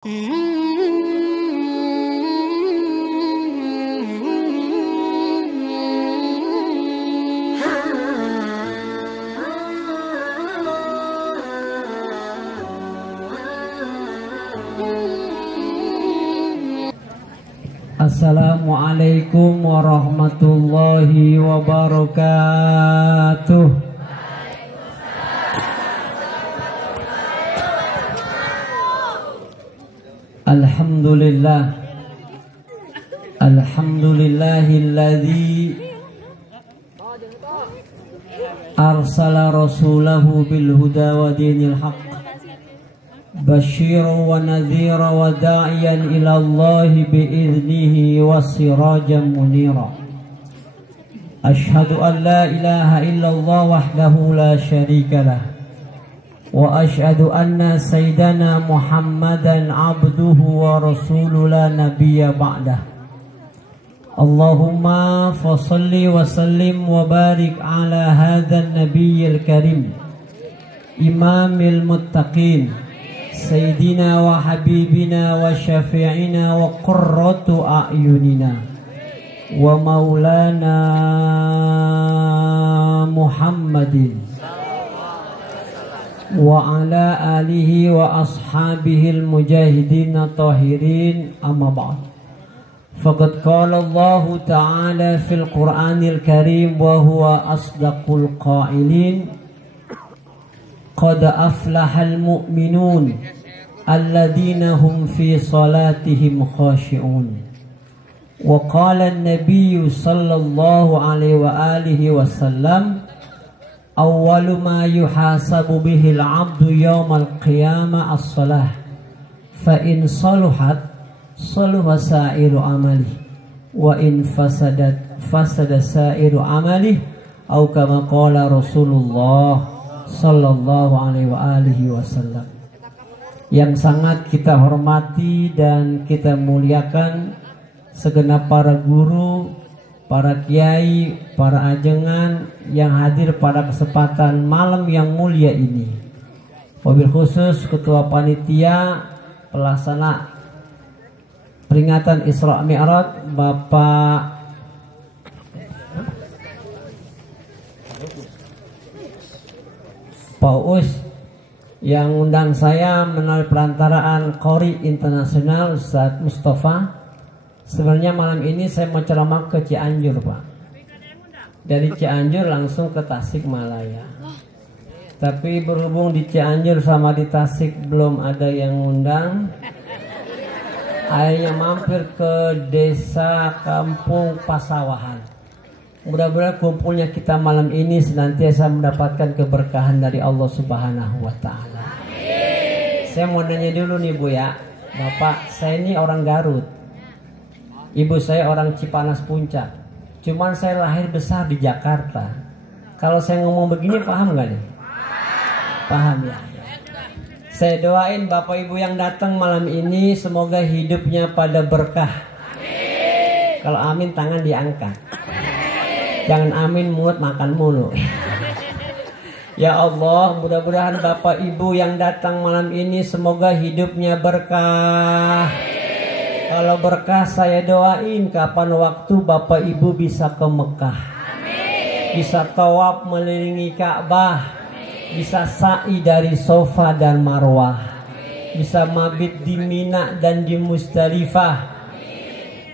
Assalamualaikum warahmatullahi wabarakatuh. Alhamdulillah, alhamdulillahilladzi arsala rasulahu bil huda wa dinil haqq basyiran wa nadhiran wa da'iyan ila Allah bi'idnihi wa sirajan munira. Ashhadu an la ilaha illallah wahdahu la syarika lah wa ashhadu anna sayyidana Muhammadan abduhu wa rasuluhu la nabiyya ba'dah. Allahumma fasalli wa sallim wa barik ala hadzal nabiyyil karim imamil muttaqin sayyidina wa habibina wa syafi'ina wa qurratu a'yunina wa maulana Muhammadin wa ala alihi wa ashabihil mujahidin tahirin, amma ba'd. Faqad qala Allah ta'ala fil Qur'anil Karim wa huwa asdaqul qailin, qad aflahal mu'minun alladhina hum fi salatihim khashi'un. Wa qala an-nabiy sallallahu alaihi wa alihi wasallam, awwalu ma yuhasabu bihil abdu yawmal qiyamah as-salah, fa in saluhat saluha sa'iru amalih wa in fasadat fasada sa'iru amalih, atau kama qala Rasulullah sallallahu alaihi wa alihi wasallam. Yang sangat kita hormati dan kita muliakan segenap para guru, para kiai, para ajengan yang hadir pada kesempatan malam yang mulia ini. Wabil khusus Ketua Panitia Pelaksana Peringatan Isra Mi'raj Bapak Paus yang undang saya melalui perantaraan Qori Internasional Ustadz Mustafa. Sebenarnya malam ini saya mau ceramah ke Cianjur, Pak. Dari Cianjur langsung ke Tasikmalaya. Tapi berhubung di Cianjur sama di Tasik belum ada yang ngundang, akhirnya mampir ke desa kampung Pasawahan. Mudah-mudahan kumpulnya kita malam ini senantiasa mendapatkan keberkahan dari Allah Subhanahu wa Ta'ala. Saya mau nanya dulu nih, Bu ya. Bapak, saya ini orang Garut. Ibu saya orang Cipanas Puncak. Cuman saya lahir besar di Jakarta. Kalau saya ngomong begini paham gak nih? Paham ya? Saya doain Bapak Ibu yang datang malam ini semoga hidupnya pada berkah. Kalau amin tangan diangkat. Jangan amin mulut makan mulu. Ya Allah, mudah-mudahan Bapak Ibu yang datang malam ini semoga hidupnya berkah. Kalau berkah saya doain kapan waktu Bapak Ibu bisa ke Mekah. Amin. Bisa tawaf melilingi Ka'bah. Amin. Bisa sa'i dari Safa dan Marwah. Amin. Bisa mabit di Mina dan di Musdalifah.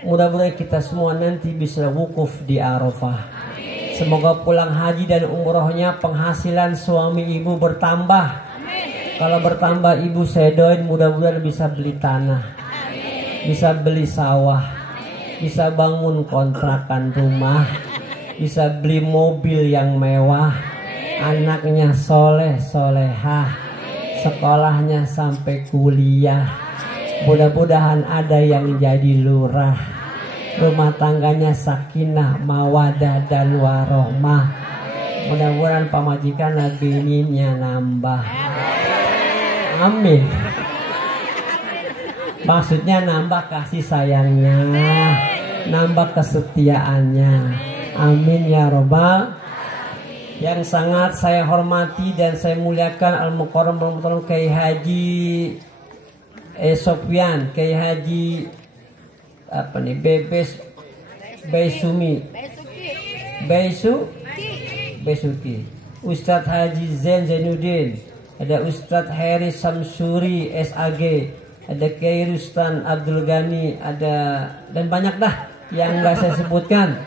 Mudah-mudahan kita semua nanti bisa wukuf di Arafah. Amin. Semoga pulang haji dan umrohnya penghasilan suami ibu bertambah. Amin. Kalau bertambah ibu saya doain mudah-mudahan bisa beli tanah, bisa beli sawah, bisa bangun kontrakan rumah, bisa beli mobil yang mewah, anaknya soleh solehah, sekolahnya sampai kuliah. Mudah-mudahan ada yang jadi lurah, rumah tangganya sakinah, mawadah dan warohmah. Mudah-mudahan pamajikan bininya nambah. Amin. Maksudnya nambah kasih sayangnya, nambah kesetiaannya. Amin ya robbal. Yang sangat saya hormati dan saya muliakan Al-Mukarram Kiai Haji Sofyan, Kiai Haji apa nih, Besuki, Ustadz Haji Zainuddin, ada Ustadz Heri Samsuri SAG, ada Kiai Rustan Abdul Ghani, ada dan banyak dah yang nggak saya sebutkan.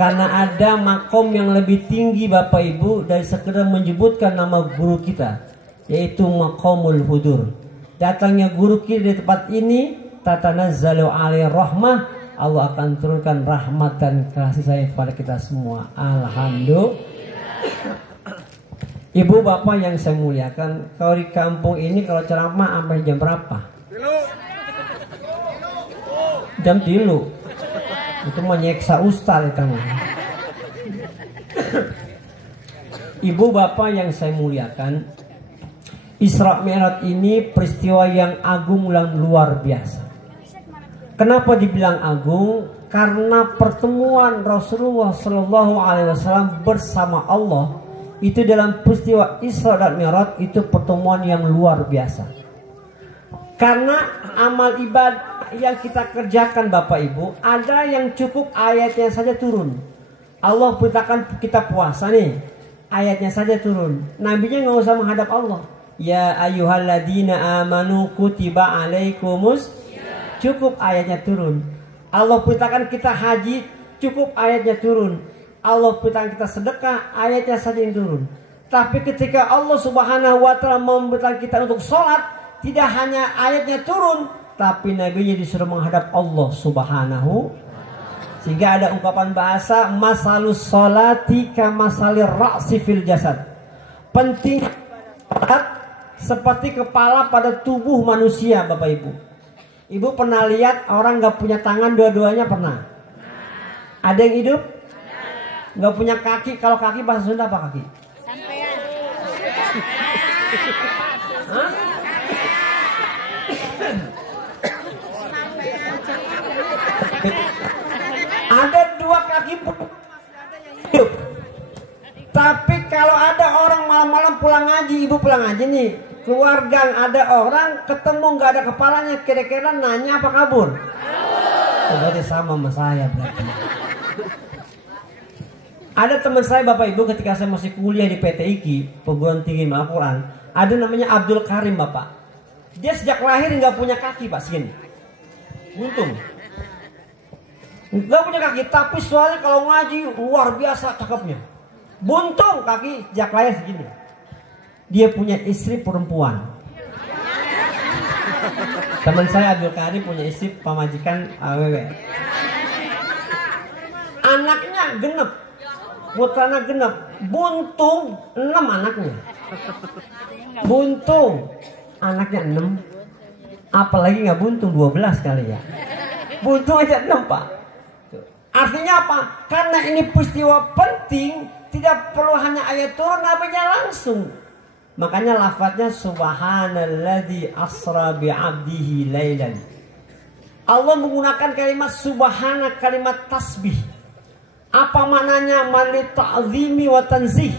Karena ada makom yang lebih tinggi Bapak Ibu dari sekedar menyebutkan nama guru kita, yaitu makomul hudur. Datangnya guru kita di tempat ini, tatanazzalu alaihi rahmah, Allah akan turunkan rahmat dan kasih sayang kepada kita semua. Alhamdulillah. Ibu bapak yang saya muliakan, kalau di kampung ini kalau ceramah sampai jam berapa? Jam 3. Itu menyeksa ustaz kamu. Ibu bapak yang saya muliakan, Isra Mi'raj ini peristiwa yang agung dan luar biasa. Kenapa dibilang agung? Karena pertemuan Rasulullah Shallallahu Alaihi Wasallam bersama Allah itu dalam peristiwa Isra dan Mi'raj itu pertemuan yang luar biasa. Karena amal ibadah yang kita kerjakan Bapak Ibu, ada yang cukup ayatnya saja turun. Allah perintahkan kita puasa nih, ayatnya saja turun. Nabinya nggak usah menghadap Allah. Ya ayyuhalladzina amanu kutiba alaikumus, cukup ayatnya turun. Allah perintahkan kita haji, cukup ayatnya turun. Allah perintahkan kita sedekah, ayatnya saja yang turun. Tapi ketika Allah Subhanahu wa taala memerintahkan kita untuk sholat, tidak hanya ayatnya turun, tapi nabinya disuruh menghadap Allah Subhanahu. Sehingga ada ungkapan bahasa masalus sholati kamasalir ra'si fil jasad. Penting sholat seperti kepala pada tubuh manusia Bapak Ibu. Ibu pernah lihat orang gak punya tangan dua-duanya pernah? Ada yang hidup? Gak punya kaki, kalau kaki bahasa Sunda apa kaki? Sampean. Hah? Ada 2 kaki hidup. Tapi kalau ada orang malam-malam pulang ngaji, ibu pulang ngaji nih, keluarga ada orang ketemu nggak ada kepalanya, kira-kira nanya apa kabur? Berarti sama saya berarti. Ada teman saya Bapak Ibu ketika saya masih kuliah di PT IKI, perguruan tinggi Al-Quran, ada namanya Abdul Karim Bapak. Dia sejak lahir nggak punya kaki Pak, segini. Buntung. Nggak punya kaki, tapi soalnya kalau ngaji luar biasa cakepnya. Buntung kaki sejak lahir segini. Dia punya istri perempuan. Teman saya Abdul Karim punya istri pemajikan AWW. Anaknya genep, putranya genep. Buntung 6 anaknya. Buntung anaknya 6. Apalagi nggak buntung 12 kali ya. Buntung aja 6 Pak. Artinya apa? Karena ini peristiwa penting, tidak perlu hanya ayat turun, nabinya langsung. Makanya lafadznya subhanalladzi asra bi'abdihi lailan. Allah menggunakan kalimat subhana, kalimat tasbih. Apa maknanya? Mali ta'zimi wa tanzih,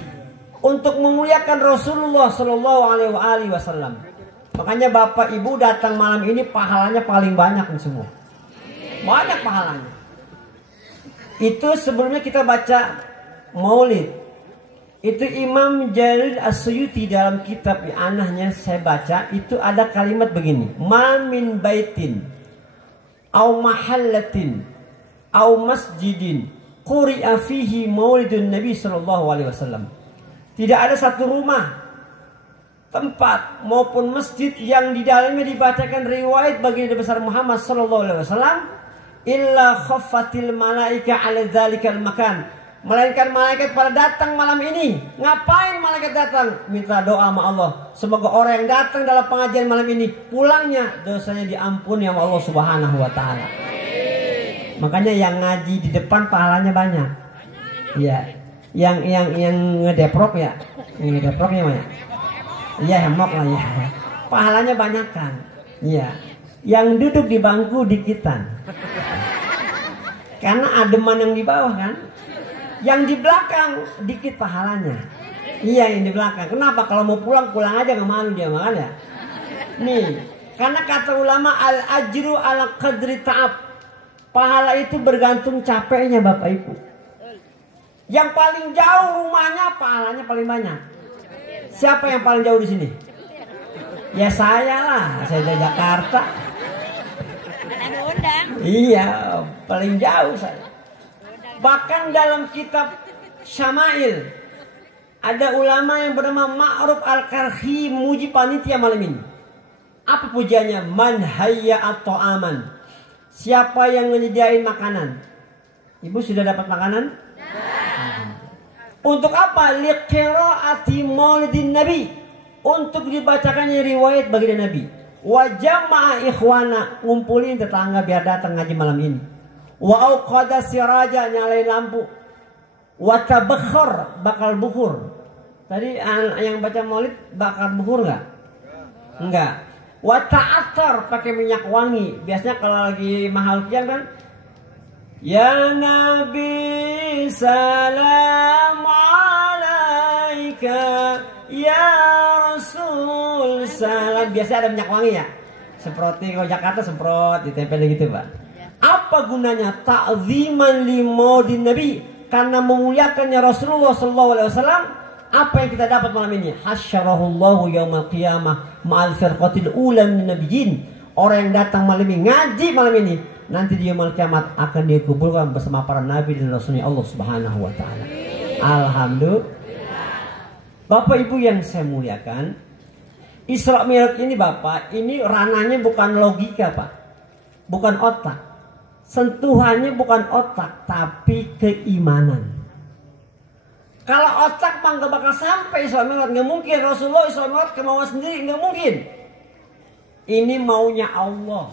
untuk memuliakan Rasulullah sallallahu alaihi wasallam. Makanya Bapak Ibu datang malam ini pahalanya paling banyak nih semua. Banyak pahalanya. Itu sebelumnya kita baca Maulid. Itu Imam Jalil As-Suyuti dalam kitab anahnya saya baca, itu ada kalimat begini. Ma min baitin au mahallatin au masjidin quri'a fihi maulidun Nabi sallallahu alaihi wasallam. Tidak ada satu rumah, tempat maupun masjid yang di dalamnya dibacakan riwayat baginda besar Muhammad sallallahu alaihi wasallam illa khaffatil malaika ala dzalikal makan, melainkan malaikat pada datang malam ini. Ngapain malaikat datang? Minta doa sama Allah. Semoga orang yang datang dalam pengajian malam ini pulangnya dosanya diampuni sama Allah Subhanahu wa taala. Makanya yang ngaji di depan pahalanya banyak. Iya. Yang ngedeprok ya. Ngedeproknya mana? Iya, hemok lah ya. Pahalanya banyak kan. Iya. Yang duduk di bangku dikitan. Karena ademan yang di bawah kan. Yang di belakang dikit pahalanya. Iya, yang di belakang. Kenapa? Kalau mau pulang aja, nggak malu dia makan ya. Nih, Karena kata ulama al-ajru ala qadri ta'ab. Pahala itu bergantung capeknya Bapak Ibu. Yang paling jauh rumahnya pahalanya paling banyak. Siapa yang paling jauh di sini? Ya saya lah, saya dari Jakarta. Iya, paling jauh saya. Bahkan dalam kitab Syama'il ada ulama yang bernama Ma'ruf Al-Karhi muji panitia malam ini. Apa pujiannya? Man hayya atau aman. Siapa yang menyediain makanan? Ibu sudah dapat makanan? Untuk apa? Liqira'ati maulidin Nabi. Untuk dibacakannya riwayat baginda Nabi. Wa jama'a ikhwana, ngumpulin tetangga biar datang ngaji malam ini. Wa auqada siraja, nyalain lampu. Wa tabakhur, bakal bukhur. Tadi yang baca maulid bakal bukhur enggak? Enggak. Wa ta'attar, pakai minyak wangi. Biasanya kalau lagi mahal kian kan, ya Nabi salam alaika, ya Rasul salam. Biasanya ada minyak wangi ya. Seperti kalau Jakarta semprot, ditempel gitu Pak. Apa gunanya? Ta'ziman li maudin Nabi, karena memuliakannya Rasulullah SAW. Apa yang kita dapat malam ini? Hasyarahullahu yaumal qiyamah ma'al firqatil ula min nabiyyin. Orang yang datang malam ini, ngaji malam ini, nanti di yaumul kiamat akan dikumpulkan bersama para nabi dan rasulnya Allah Subhanahu wa taala. Alhamdulillah. Bapak Ibu yang saya muliakan, Isra Mi'raj ini Bapak, ini ranahnya bukan logika Pak. Bukan otak. Sentuhannya bukan otak, tapi keimanan. Kalau otak mah gak bakal sampai Isra Mi'raj, nggak mungkin. Rasulullah Isra Mi'raj kemauan sendiri, nggak mungkin. Ini maunya Allah.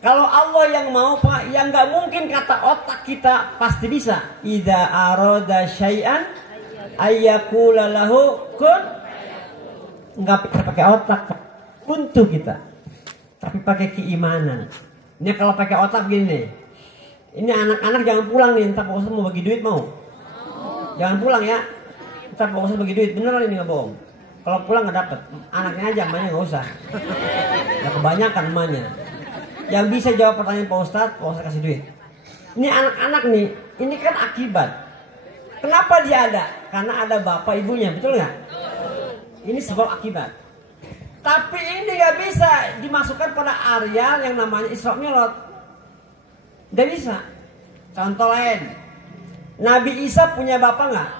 Kalau Allah yang mau Pak, yang nggak mungkin kata otak kita pasti bisa. Idza arada syai'an ayyakula lahu kun. Nggak pakai otak untuk kita, tapi pakai keimanan. Ini kalau pakai otak gini nih. Ini anak-anak jangan pulang nih, entar Pak Ustaz mau bagi duit mau. Jangan pulang ya. Ntar Pak Ustaz bagi duit, beneran ini nggak bohong. Kalau pulang nggak dapet, anaknya aja, emaknya nggak usah. Ya kebanyakan emaknya. Yang bisa jawab pertanyaan Pak Ustaz kasih duit. Ini anak-anak nih, ini kan akibat. Kenapa dia ada? Karena ada bapak ibunya, betul nggak? Ini sebab akibat. Tapi ini nggak bisa dimasukkan pada area yang namanya Isra Mi'raj. Nggak bisa. Contoh lain. Nabi Isa punya bapak nggak?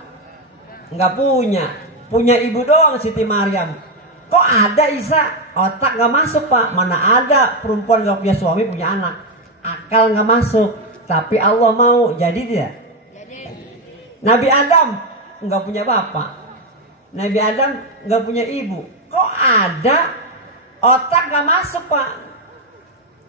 Nggak punya. Punya ibu doang, Siti Maryam. Kok ada Isa? Otak nggak masuk Pak. Mana ada perempuan nggak punya suami punya anak? Akal nggak masuk. Tapi Allah mau, jadi tidak? Nabi Adam nggak punya bapak. Nabi Adam nggak punya ibu. Kok ada? Otak nggak masuk Pak.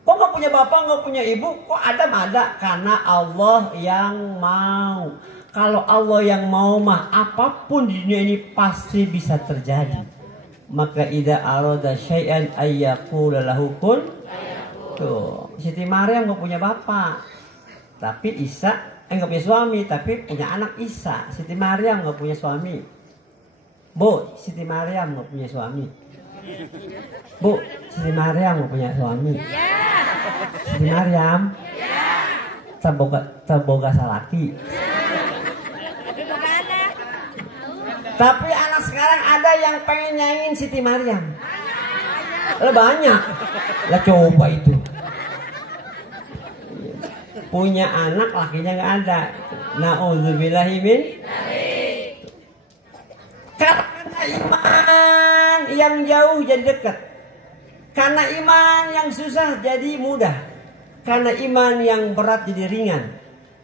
Kok nggak punya bapak, nggak punya ibu? Kok Adam ada? Karena Allah yang mau. Kalau Allah yang mau mah apapun di dunia ini pasti bisa terjadi. Maka idza arada syai'an ayyaqula lahu kun. Tuh, Siti Maryam nggak punya bapak, tapi Isa nggak punya suami, tapi punya anak Isa. Siti Maryam nggak punya suami. Bu, Siti Maryam nggak punya suami. Bu, Siti Maryam nggak punya suami. Siti Maryam terboga salaki. Tapi anak sekarang ada yang pengen nyanyiin Siti Maryam. Banyak. Lah coba itu. Punya anak lakinya nggak ada. Na'udzubillahi min. Karena iman yang jauh jadi dekat. Karena iman yang susah jadi mudah. Karena iman yang berat jadi ringan.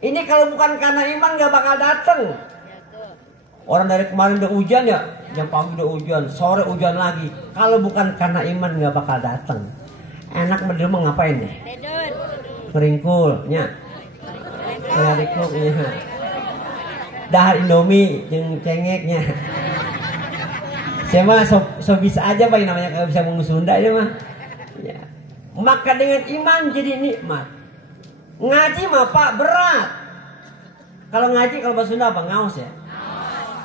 Ini kalau bukan karena iman nggak bakal datang. Orang dari kemarin udah hujan ya, jam pagi udah hujan, sore hujan lagi. Kalau bukan karena iman nggak bakal datang. Enak di rumah ngapain nih? Ngeringkulnya, ngeringkulnya. Dahar Indomie, yang cengeknya. Saya mah so bisa aja Pak, namanya kalau bisa ngomong Sunda ya mah. Ya. Maka dengan iman jadi nikmat. Ngaji mah Pak berat. Kalau ngaji kalau bahasa Sunda apa? Ngaos ya.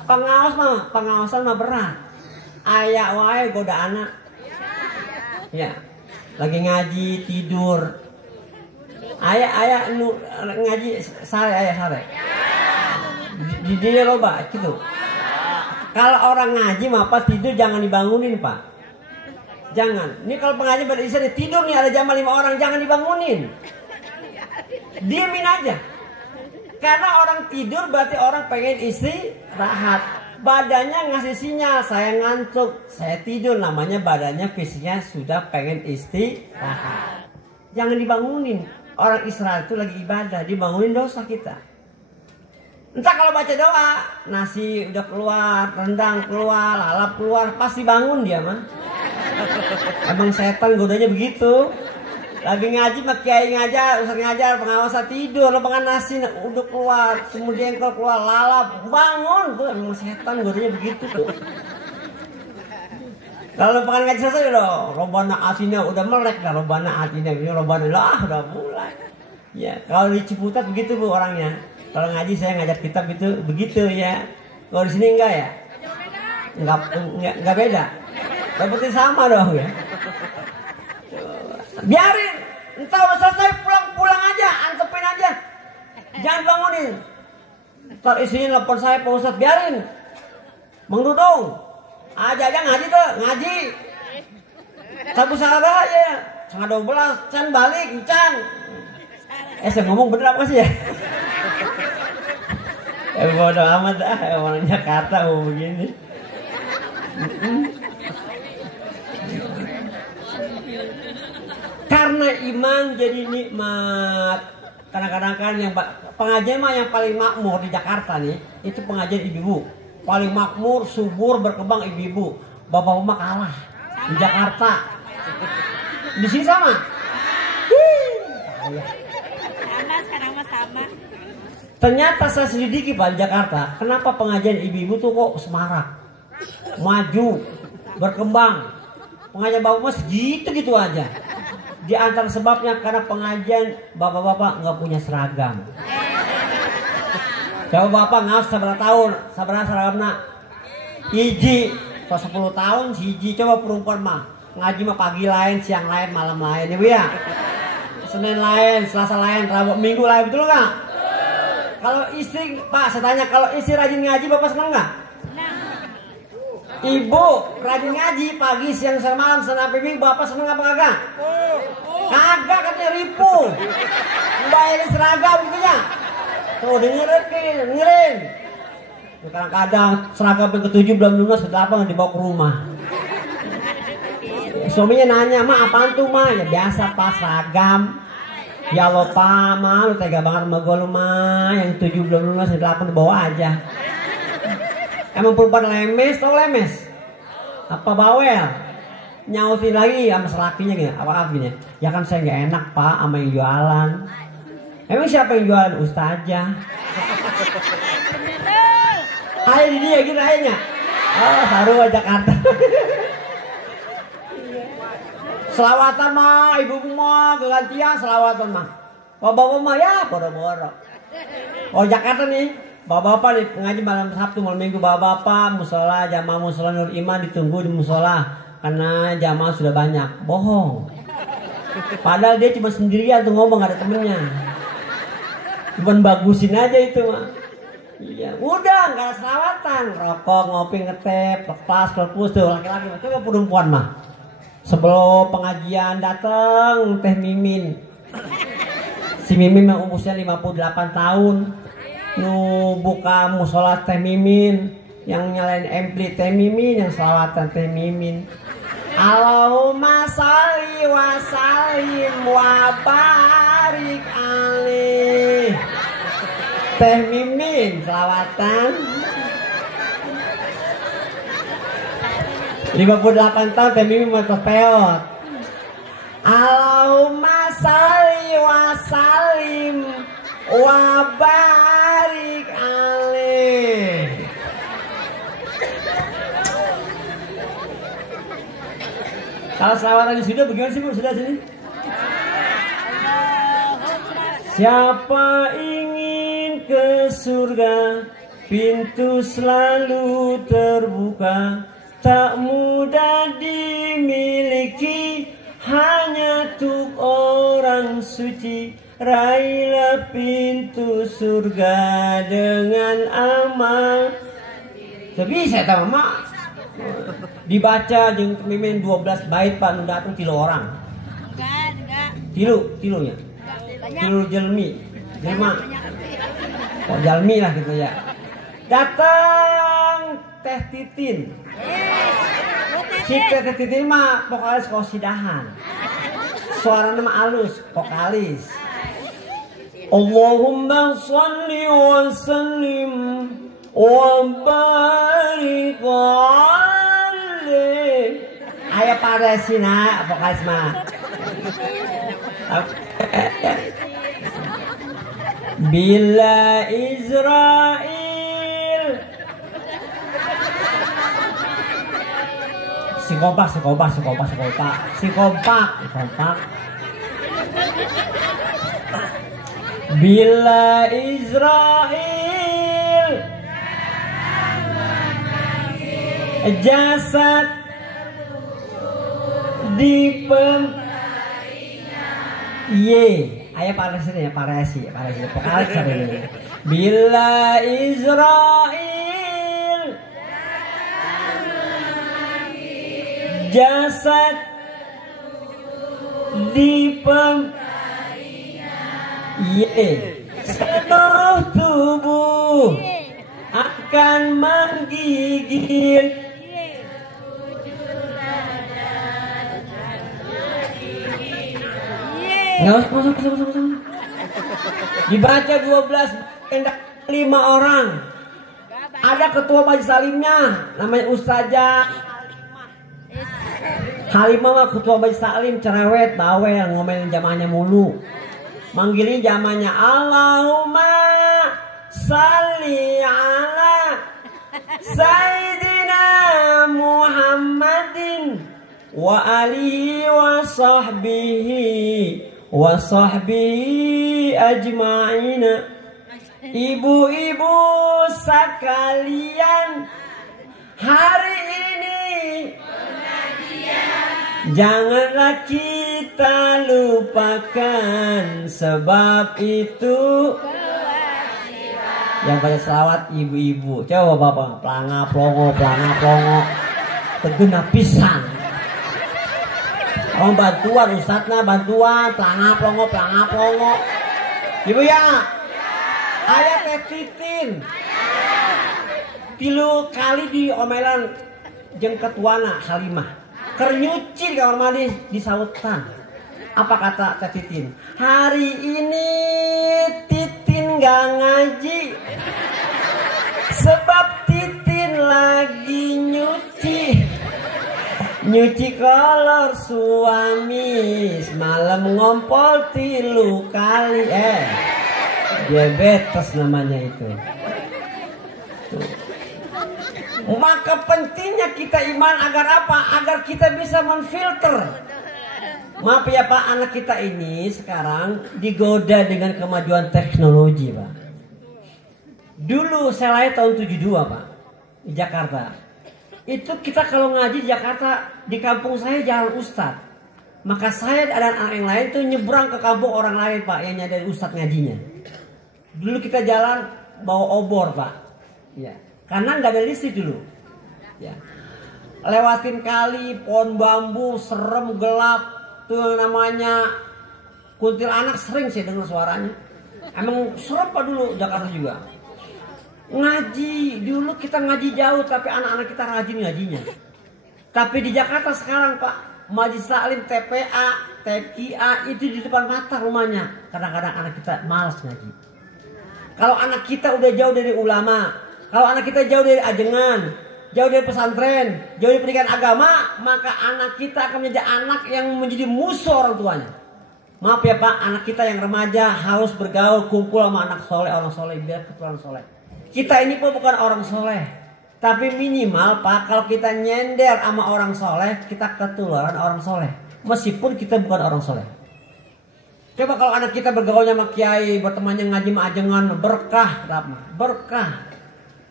Pengawasan mah berat. Ayak wae goda anak. Ya. lagi ngaji tidur. Ayah ngaji sare di dia loba gitu. Kalau orang ngaji mah pas tidur jangan dibangunin Pak. Jangan. Ini kalau pengajian pada istri tidur nih ada jamaah 5 orang jangan dibangunin. Diemin aja. Karena orang tidur berarti orang pengen istirahat. Badannya ngasih sinyal, saya ngantuk, saya tidur. Namanya badannya fisiknya sudah pengen istirahat. Jangan dibangunin. Orang istirahat itu lagi ibadah, dibangunin dosa kita. Entah kalau baca doa, nasi udah keluar, rendang keluar, lalap keluar, pasti bangun dia mah. Emang setan godanya begitu. Lagi ngaji mah kiai ngajar, ustaz ngajar, pengawas tidur, lo makan nasi udah keluar, semur jengkol keluar, lalap, bangun tuh emang setan godanya begitu tuh. Kalau makan ngaji selesai loh, robana atina udah melek dah, robana atina ini robana lah udah mulai. Ya kalau di Ciputat begitu Bu orangnya. Kalau ngaji saya ngajar kitab itu begitu ya. Kalau di sini enggak ya? Enggak beda. Seperti sama dong ya. Biarin, entah udah selesai pulang aja, antepin aja, jangan bangunin. Ntar isinya nelfon saya Pak Ustadz, biarin. Mang Dudung, aja ngaji tuh, ngaji. Sabu salah ya, 11:30, can balik, can. Saya ngomong bener apa sih ya? Bodoh amat dah, orang Jakarta mau begini. Karena iman jadi nikmat. Kadang-kadang kan yang pengajian mah yang paling makmur di Jakarta nih, itu pengajian ibu-ibu. Paling makmur, subur, berkembang ibu-ibu. Bapak-bapak mah kalah di Jakarta. Di sini sama. Sama sekarang mah sama. Ternyata saya selidiki Pak di Jakarta, kenapa pengajian ibu-ibu tuh kok semarak, maju, berkembang. Pengajian bapak mah segitu-gitu aja. Di antara sebabnya karena pengajian bapak-bapak nggak punya seragam. Coba bapak ngas seberapa tahun, seberapa seragamnya? Iji, 10 tahun hiji. Coba perempuan mah ngaji mah pagi lain, siang lain, malam lain ya Bu ya. Senin lain, Selasa lain, Rabu, Minggu lain, betul nggak? Kalau istri Pak, saya tanya kalau istri rajin ngaji bapak senang nggak? Ibu rajin ngaji pagi, siang, sore, malam, sampai minggu, bapak seneng apa kagak? Kagak katanya ribu. Bayarin seragam gitu ya. Tuh dengerin. Kadang-kadang seragam yang ke-7 belum lunas, ke-8 nggak dibawa ke rumah. Suaminya nanya, "Ma apaan tuh Ma?" Ya biasa Pak, seragam. Ya lo Pak, Ma lu tega banget sama gue lu Ma. Yang 7 belum lunas, yang 8 dibawa aja. Emang perempuan lemes, tau lemes? Apa bawel? Nyautin lagi sama selakinya gitu, apa gini? Ya kan saya nggak enak Pak sama yang jualan. Emang siapa yang jualan? Ustazah. Ayo di dia gitu akhirnya. Oh Sarua Jakarta. Selawatan mah, ibu mah kegantian selawatan mah. Bapak mah ya boro-boro. Oh Jakarta nih. Bapak-bapak di ngaji malam Sabtu, malam Minggu, bapak-bapak musola, jamaah musola Nur Iman ditunggu di musola karena jamaah sudah banyak. Bohong. Padahal dia cuma sendirian tuh ngomong, gak ada temennya. Cuma bagusin aja itu mah. Iya, udah gak ada selawatan, rokok, ngopi, ngetep, lepas, lepus tuh laki-laki. Coba perempuan mah. Sebelum pengajian datang Teh Mimin. Si Mimin yang umurnya 58 tahun. Nu buka musola Teh Mimin, yang nyalain ampli Teh Mimin, yang selawatan Teh Mimin. Allahumma sholli wa sallim wa barik alaih. Teh Mimin selawatan. 58 tahun Teh Mimin mau peot. Allahumma sholli wa sallim wa barik alaih. Kalau selawatan sudah bagaimana sih Bu? Sudah sini? Siapa ingin ke surga, pintu selalu terbuka, tak mudah dimiliki, hanya untuk orang suci, raihlah pintu surga dengan amal. Tapi saya tahu mak dibaca jeung mimin 12 bait Pak nu datang 3 orang. Enggak. Tilunya. Tilu jelma. Oh jalmi lah gitu ya. Datang Teh Titin. Si Teh Titin mah vokalis kosidahan. Suaranya mah halus, vokalis. Allahumma shalli wa sallim wa barik alaihi. Aya paresina vokalis mah. Bila Israel si kompak. Bila Israel jasad di aya paresi vokalis ini. Bila Israel jasad di seluruh tubuh akan menggigit. Nggak usah. Dibaca 12 5 orang. Ada ketua majelis salimnya, namanya Ustazah Halimah mah ketua majelis salim, cerewet, bawel, ngomelin jamaahnya mulu. Manggilin jamaahnya Allahumma salli ala Sayyidina Muhammadin wa alihi wa sahbihi ajma'ina. Ibu-ibu sekalian, hari ini janganlah kita lupakan, sebab itu yang pada selawat ibu-ibu. Coba bapak pelanga plongo tegena pisan. Orang bantuan ustadznya bantuan pelanga plongo. Ibu ya, ayah Teh Titin 3 kali diomelan jeung ketuana Halimah. Keur nyuci di kamar mandi di sautan. Apa kata Teh Titin? Hari ini Titin gak ngaji, sebab Titin lagi nyuci kolor suami, semalam ngompol 3 kali. Diabetes namanya itu. Maka pentingnya kita iman agar apa? Agar kita bisa menfilter. Maaf ya Pak, anak kita ini sekarang digoda dengan kemajuan teknologi Pak. Dulu saya lahir tahun 72 Pak, di Jakarta. Itu kita kalau ngaji di Jakarta, di kampung saya jalan Ustadz. Maka saya dan anak yang lain tuh nyebrang ke kampung orang lain Pak, yang nyadari Ustadz ngajinya. Dulu kita jalan bawa obor Pak, ya, karena nggak ada listrik dulu, ya. Lewatin kali, pohon bambu, serem, gelap, tuh namanya kuntilanak, sering saya dengar suaranya. Emang serem Pak dulu Jakarta juga. Ngaji dulu kita ngaji jauh, tapi anak-anak kita rajin ngajinya. Tapi di Jakarta sekarang Pak, majelis taklim, TPA, TQA itu di depan mata rumahnya. Kadang-kadang anak kita malas ngaji. Kalau anak kita udah jauh dari ulama, kalau anak kita jauh dari ajengan, jauh dari pesantren, jauh dari pendidikan agama, maka anak kita akan menjadi anak yang menjadi musuh orang tuanya. Maaf ya Pak, anak kita yang remaja harus bergaul, kumpul sama anak soleh, orang soleh, biar keturunan soleh. Kita ini pun bukan orang soleh, tapi minimal Pak, kalau kita nyender sama orang soleh, kita ketularan orang soleh, meskipun kita bukan orang soleh. Coba kalau anak kita bergaulnya sama kiai, bertemannya ngaji sama ajengan, berkah.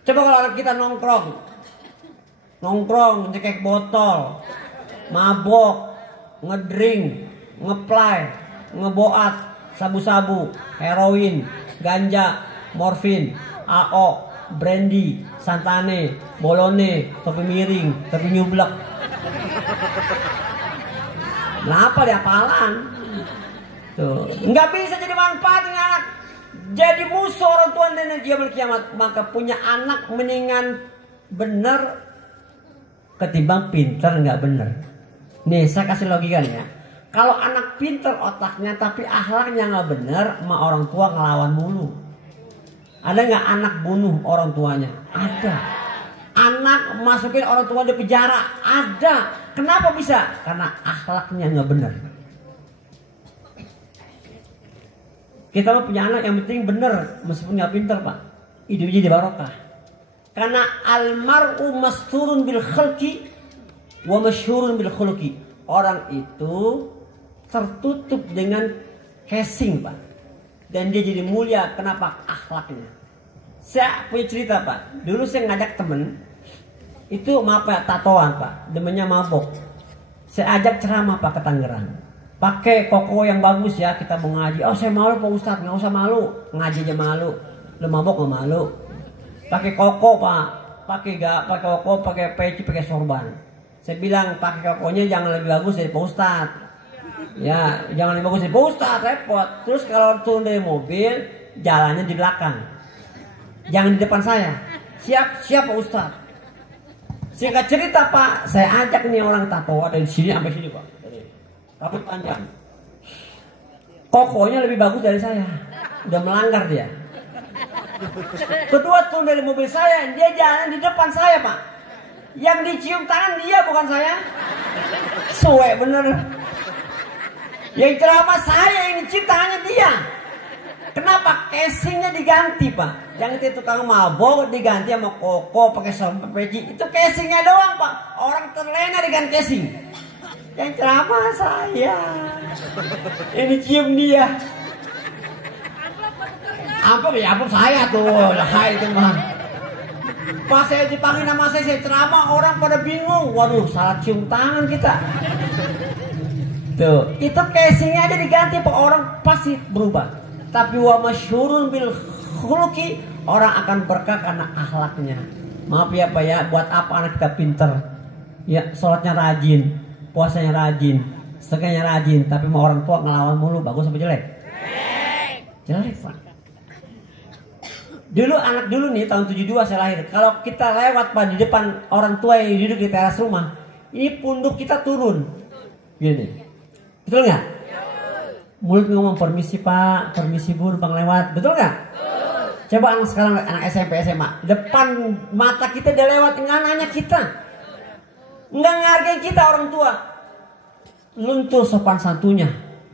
Coba kalau anak kita nongkrong, nyekek botol, mabok, ngedrink, ngeplay, ngeboat, sabu-sabu, heroin, ganja, morfin, AO, brandy, santane, bolone, topi miring, topi nyublek. Kenapa dia hafalan? Tuh, nggak bisa jadi manfaat dengan anak. Jadi musuh orang tua dan dia kiamat. Maka punya anak mendingan bener ketimbang pinter nggak bener. Nih saya kasih logikanya. Kalau anak pinter otaknya tapi akhlaknya nggak bener, sama orang tua ngelawan mulu. Ada nggak anak bunuh orang tuanya? Ada. Anak masukin orang tua di penjara? Ada. Kenapa bisa? Karena akhlaknya nggak bener. Kita mah punya anak yang penting bener, meskipun nggak pinter pak, hidupnya jadi barokah. Karena almaru masturun bil khalqi wa masyhurun bil khuluqi. Orang itu tertutup dengan casing pak, dan dia jadi mulia. Kenapa? Akhlaknya. Saya punya cerita pak. Dulu saya ngajak temen, itu maaf ya, tatoan pak, demennya mabok. Saya ajak ceramah pak ke Tangerang. Pakai koko yang bagus ya, kita mau ngaji. Oh saya malu pak Ustadz, nggak usah malu, ngaji aja malu. Lu mabok nggak malu. Pakai koko pak, pakai koko, pakai peci, pakai sorban. Saya bilang pakai kokonya jangan lebih bagus dari pak Ustadz. Ya jangan lebih bagus dari pak Ustadz, repot. Terus kalau turun dari mobil, jalannya di belakang, jangan di depan saya. Siap pak Ustadz. Singkat cerita pak, saya ajak nih orang tato ada di sini sampai sini pak. Rambut panjang, kokonya lebih bagus dari saya, udah melanggar dia. Kedua turun dari mobil saya, dia jalan di depan saya pak. Yang dicium tangan dia bukan saya. Suwe bener. Yang ceramah saya, yang dicium tangannya dia. Kenapa? Casingnya diganti pak. Yang itu tukang mabok diganti sama koko pakai sorban peci. Itu casingnya doang pak. Orang terlena dengan casing. Yang ceramah saya, ini cium dia. Amplop ya amplop saya tuh, lah itu mah. Pas saya dipanggil nama saya ceramah, orang pada bingung. Waduh, salah cium tangan kita. Tuh, itu casingnya aja diganti, pak, orang pasti berubah. Tapi wa masyhurun bil khuluqi, orang akan berkah karena akhlaknya. Maaf ya pak ya, buat apa anak kita pinter? Ya, sholatnya rajin. Puasanya rajin, sedekahnya rajin, tapi mau orang tua ngelawan mulu, bagus apa jelek? Jelek pak. Dulu anak dulu nih tahun 72 saya lahir. Kalau kita lewat pak di depan orang tua yang duduk di teras rumah, ini punduk kita turun, gini, betul nggak? Mulut ngomong permisi pak, permisi bu, numpang lewat, betul nggak? Coba anak sekarang anak SMP SMA, depan mata kita dia lewat, nggak nanya kita. Nggak ngargain kita orang tua. Luntur sopan santunya,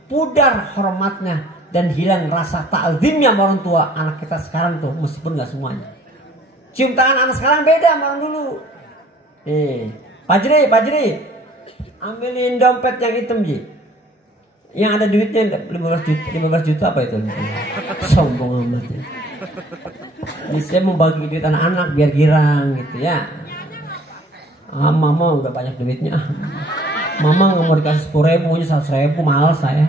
pudar hormatnya, dan hilang rasa ta'zimnya sama orang tua. Anak kita sekarang tuh, meskipun nggak semuanya. Cium tangan anak sekarang beda sama orang dulu. Pak Jri, ambilin dompet yang hitam Ji. Yang ada duitnya 15 juta apa itu? Sombong amat ya. Ini saya mau bagi duit anak-anak biar girang gitu ya. Mama udah banyak duitnya. Mama nggak mau dikasih 10.000, 100.000, mahal saya.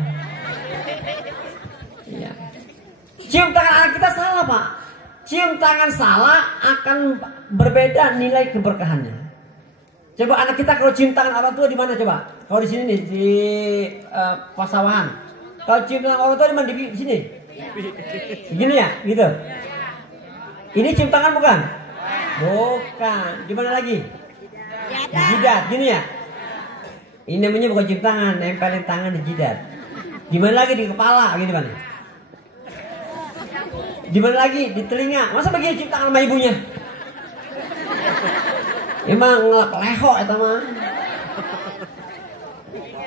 Iya. Cium tangan anak kita salah pak. Cium tangan salah akan berbeda nilai keberkahannya. Coba anak kita kalau cium tangan orang tua di mana coba? Kalau di sini nih di pasawahan. Kalau cium tangan orang tua di mana? Di sini. Gini ya, gitu. Ini cium tangan bukan? Bukan. Di mana lagi? Di jidat, gini ya. Ini namanya bukan cium tangan, nempelin tangan di jidat. Di mana lagi? Di kepala, gini mana? Di mana lagi? Di telinga. Masa begini cium tangan sama ibunya? Emang ngelak leho itu mah.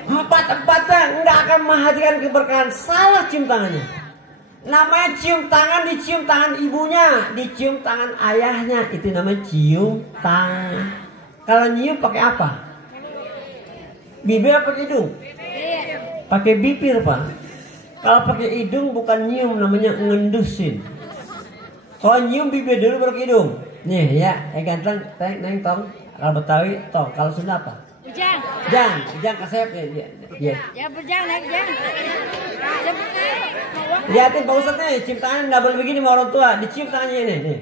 Empat-empatnya nggak akan menghadirkan keberkahan. Salah cium tangannya. Namanya cium tangan, dicium tangan ibunya, dicium tangan ayahnya, itu namanya cium tangan. Kalau nyium pakai apa? Bibir apa pakai hidung? Pakai bibir pak. Kalau pakai hidung bukan nyium, namanya ngendusin. Kalau nyium bibir dulu baru hidung. Nih ya, ganteng, neng tong. Kalau Betawi tong, kalau Sunda apa? Bujang. Jang kasep dia. Ya bujang naik jang. Lihatin Pak Ustadz nih, cium tangan nggak boleh begini sama orang tua, dicium tangannya ini. Nih.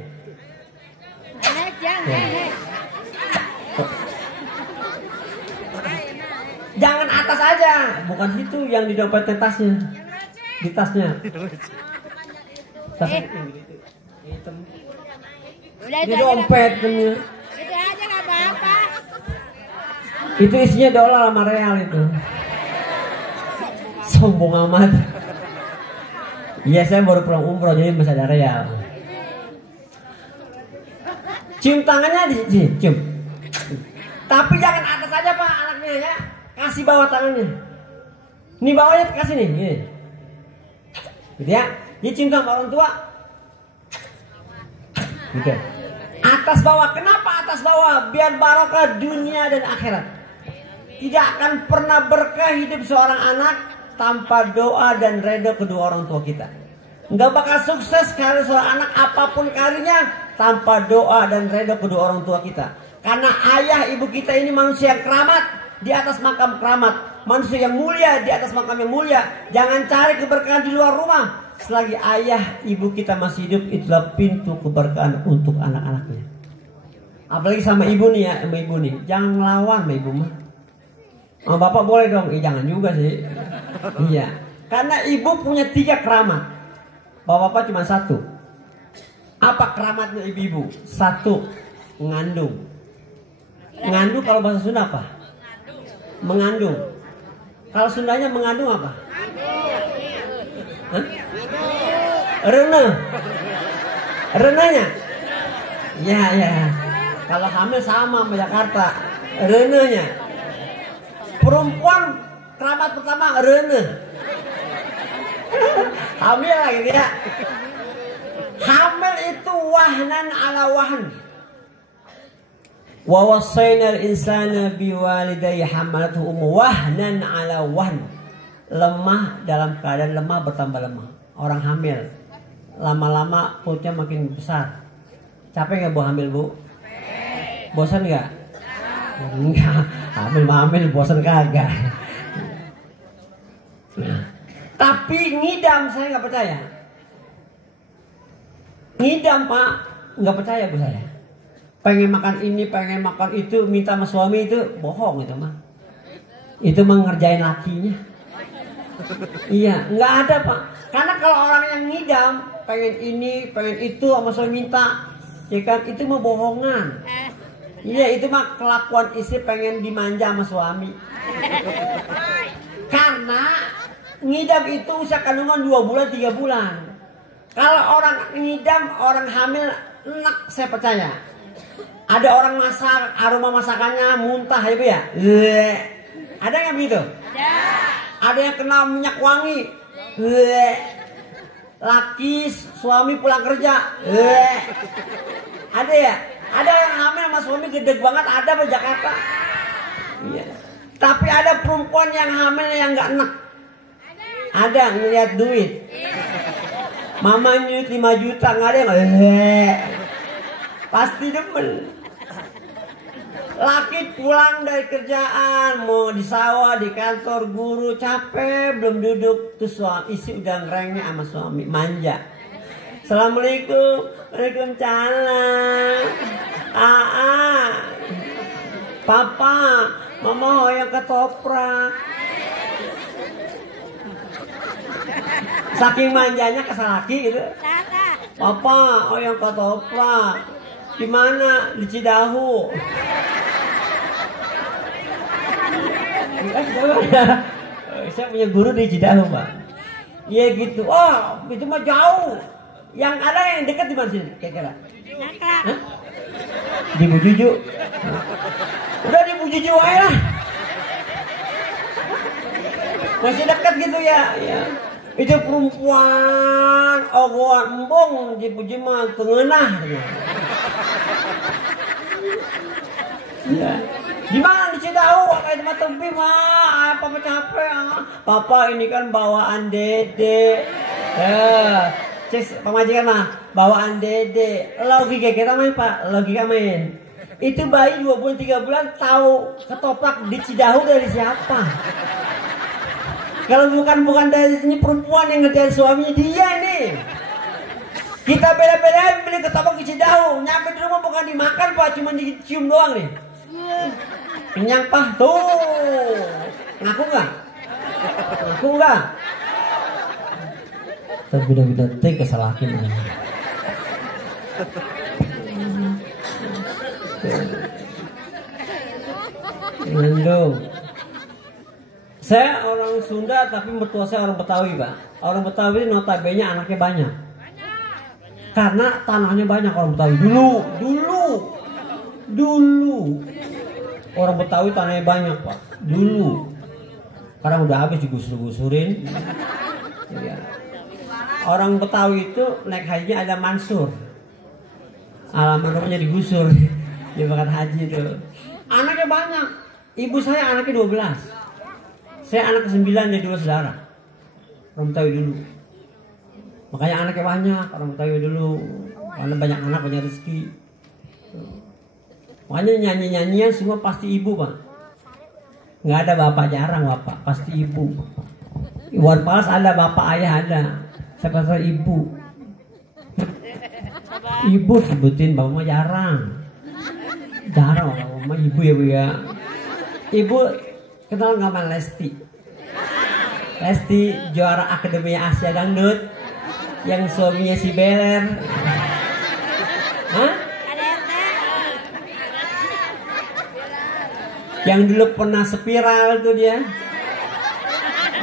Naik jang, naik. Jangan atas aja, bukan situ yang di dompet tasnya, di tasnya. Udah Di dompet punya. Itu aja nggak apa-apa. Itu isinya dolar sama real itu. Sombong amat. Iya saya baru pulang umroh jadi masih ada real. Cium tangannya cium. Tapi jangan atas aja Pak anaknya ya. Kasih bawah tangannya. Ini bawahnya kasih nih. Gini. Gitu ya. Dia cium tangan orang tua. Gitu. Atas bawah. Kenapa atas bawah? Biar barokah dunia dan akhirat. Tidak akan pernah berkah hidup seorang anak tanpa doa dan redha kedua orang tua kita. Nggak bakal sukses kalau seorang anak apapun karirnya tanpa doa dan redha kedua orang tua kita. Karena ayah ibu kita ini manusia yang keramat di atas makam keramat, manusia yang mulia di atas makam yang mulia. Jangan cari keberkahan di luar rumah. Selagi ayah ibu kita masih hidup, itulah pintu keberkahan untuk anak-anaknya. Apalagi sama ibu nih ya, sama ibu nih. Jangan ngelawan sama ibu mah. Oh, bapak boleh dong, jangan juga sih. Iya, karena ibu punya 3 keramat, bapak cuma 1. Apa keramatnya ibu-ibu? 1, mengandung. Mengandung kalau bahasa Sunda apa? Mengandung. Kalau Sundanya mengandung apa? Hah? Rene. Renenya? Ya. Kalau hamil sama Jakarta. Renenya. Perempuan keramat pertama rene. Hamil lagi ya. Hamil itu wahnan ala wahn. Wa wasainal insana biwalidayhi hamalathu ummu wahnan ala wahn. Lemah dalam keadaan lemah bertambah lemah. Orang hamil lama-lama perutnya makin besar. Capek nggak bu hamil bu? Bosan nggak? Enggak. Hamil bosan kagak. Tapi ngidam saya nggak percaya. Ngidam Pak nggak percaya bu saya. Pengen makan ini, pengen makan itu, minta sama suami itu bohong itu mah. Itu mengerjain lakinya. Iya, nggak ada Pak. Karena kalau orang yang ngidam, pengen ini, pengen itu sama suami minta, ya kan itu mah bohongan. Iya, itu mah kelakuan istri pengen dimanja sama suami. Karena ngidam itu usia kandungan 2 bulan, 3 bulan. Kalau orang ngidam, orang hamil enak saya percaya. Ada orang masak, aroma masakannya muntah ya Bu ya? Ada nggak begitu? Ada yang kena minyak wangi. Laki suami pulang kerja. Ada ya? Ada yang hamil sama suami gede banget, ada di Jakarta. Iya. Tapi ada perempuan yang hamil yang nggak enak. Ada ngeliat duit. Mama nyuit 5 juta nggak ada yang pasti demen. Laki pulang dari kerjaan, mau di sawah, di kantor, guru, capek, belum duduk. Terus istri udah ngerengnya sama suami, manja. Assalamualaikum, waalaikumsalam. Papa, mama hoyong ketoprak. Saking manjanya kesal laki gitu. Papa, hoyong ketoprak. Di mana? Di Cidahu. Saya punya guru di Cidahu, Pak. Iya gitu. Oh, itu mah jauh. Yang ada yang dekat di mana sih? Kira-kira? Hah? Di Bujuju. Udah di Bujuju aja lah. Masih dekat gitu ya. Ya. Itu perempuan ogoan embong di Bujuju mah kengenah. Ya. Di mana di Cidahu? Kayak tempat tempi mah. Papa capek. Papa ini kan bawaan dede. Pemajikan mah bawaan dede. Logika kita main Pak, logika main. Itu bayi 2 bulan 3 bulan tahu ketoprak di Cidahu dari siapa? Kalau bukan dari ini perempuan yang ngerjain suaminya dia nih. Kita bela-belain beli ketoprak di Cidahu, nyampe di rumah bukan dimakan Pak, cuma dicium doang nih. Kenyang Pak, tuh. Ngaku nggak? Ngaku nggak? Terbeda-beda teh kesalahan ini. Mendung. Saya orang Sunda tapi mertua saya orang Betawi Pak. Orang Betawi notabene anaknya banyak. Karena tanahnya banyak orang Betawi. Dulu. Orang Betawi tanahnya banyak Pak. Dulu. Sekarang udah habis digusur-gusurin. Ya. Orang Betawi itu naik hajinya ada Mansur. Alamat rumahnya digusur. Dia berangkat haji itu. Anaknya banyak. Ibu saya anaknya 12. Saya anak ke-9 dari 2 saudara. Orang Betawi dulu. Makanya anaknya banyak orang Betawi dulu. Karena banyak anak banyak rezeki. Makanya nyanyi-nyanyian semua pasti ibu Pak. Nggak ada bapak, jarang bapak, pasti ibu. Iwan Fals ada, bapak ayah ada. Saya pasal ibu. Ibu sebutin, bapak mah jarang. Jarang bapak mah ibu ya Bu ya. Ibu kenal nggak sama Lesti? Lesti juara Akademi Asia Dangdut yang suaminya si Beler. Hah? Yang dulu pernah spiral tuh dia.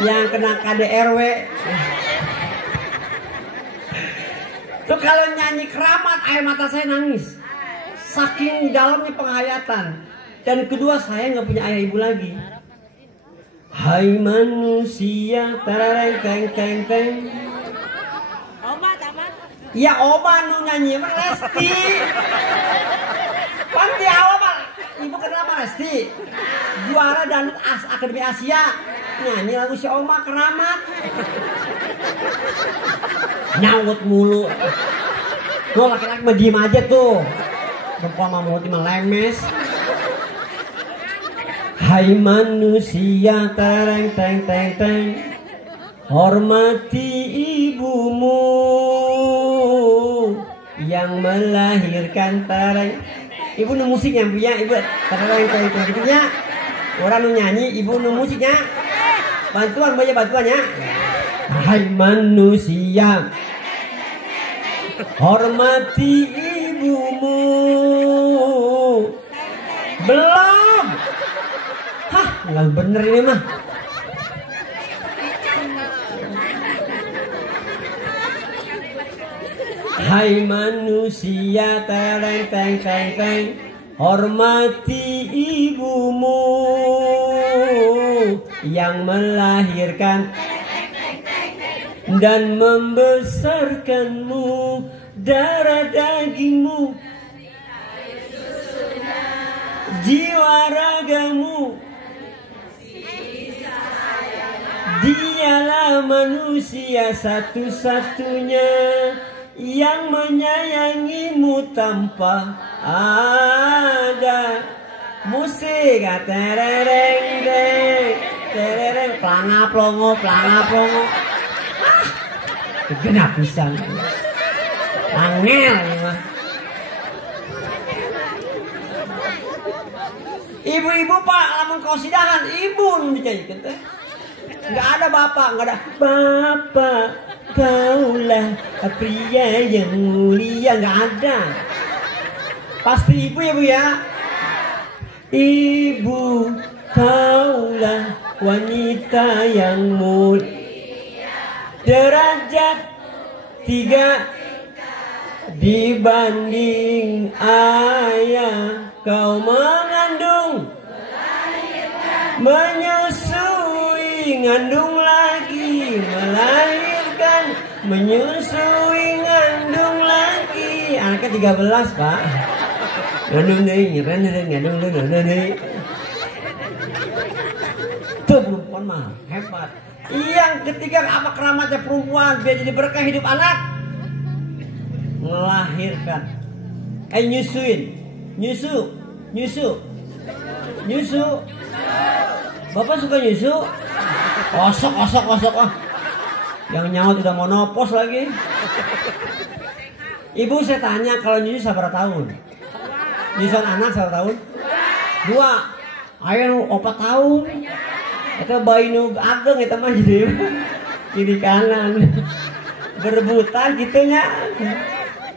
Yang kena KDRW. Tuh kalau nyanyi Keramat air mata saya nangis. Saking dalamnya penghayatan. Dan kedua saya nggak punya ayah ibu lagi. Hai manusia, tarareng teng teng teng. Oma tamat. Ya Oma nu nyanyi emang Lesti. Panti awal Pak. Ibu kenal sama Lesti. Juara Dangdut Akademi Asia. Nyanyi lagu si Oma Keramat. Nyaut mulu. Tuh laki-laki mah diem aja tuh. Perempuan mah mulut mah lemes. Hai manusia, tereng teng teng teng, hormati ibumu yang melahirkan tereng. Ibu nu musiknya Bu ya, ibu tereng teng teng gitu ya. Orang nu nyanyi, ibu nu musiknya. Bantuan banyak bantuannya. Hai manusia, hormati ibumu. Belum. Hah, nggak bener ini mah. Hai manusia, tereng teng teng teng, hormati ibumu yang melahirkan dan membesarkanmu, darah dagingmu, jiwa ragamu. Dialah manusia satu-satunya yang menyayangimu tanpa ada musik. Terereng deng, terereng, pelanga plongo, pelanga plongo. Genap pisan. Angel mah. Ibu-ibu Pak, lamun kosidahan ibu nu dijanjikeun teh. Enggak ada bapak, enggak ada bapak. Kaulah pria yang mulia, enggak ada. Pasti ibu ya Bu ya. Ibu, kaulah wanita yang mulia. Derajat 3 dibanding ayah. Kau mengandung, menyusui, ngandung lagi, melahirkan, menyusui, ngandung lagi. Anaknya 13 Pak. Ngandung nih, ngandung nih. Tuh perempuan mah hebat. Yang ketiga apa keramatnya perempuan biar jadi berkah hidup anak? Melahirkan, nyusuin. Nyusu. Bapak suka nyusu? Kosok ah. Yang nyaut udah monopos lagi. Ibu saya tanya kalau nyusu berapa tahun? Nyusuan anak berapa tahun? 2. Ayo 4 tahun. Itu bayi nu ageng itu mah jadi kiri kanan berebutan gitunya.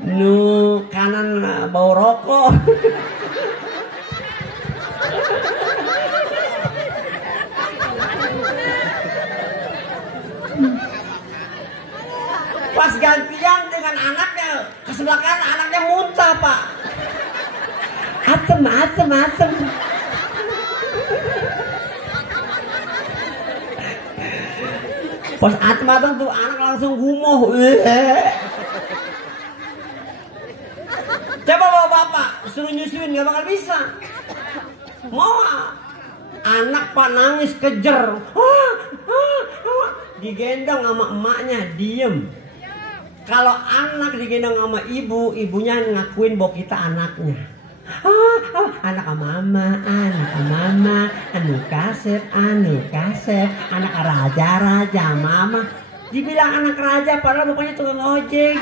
Nu kanan bau rokok. Pas gantian dengan anaknya ke sebelah kanan, anaknya muntah pak. Asem. Pas asem tuh anak langsung gumoh. Coba bapak suruh nyusuin gak bakal bisa. Mau anak pak nangis kejer. Digendong sama emaknya diem. Kalau anak digendong sama ibu, ibunya ngakuin bahwa kita anaknya. Anak mama, anu kasep, anak raja mama. Dibilang anak raja padahal rupanya tukang ojek.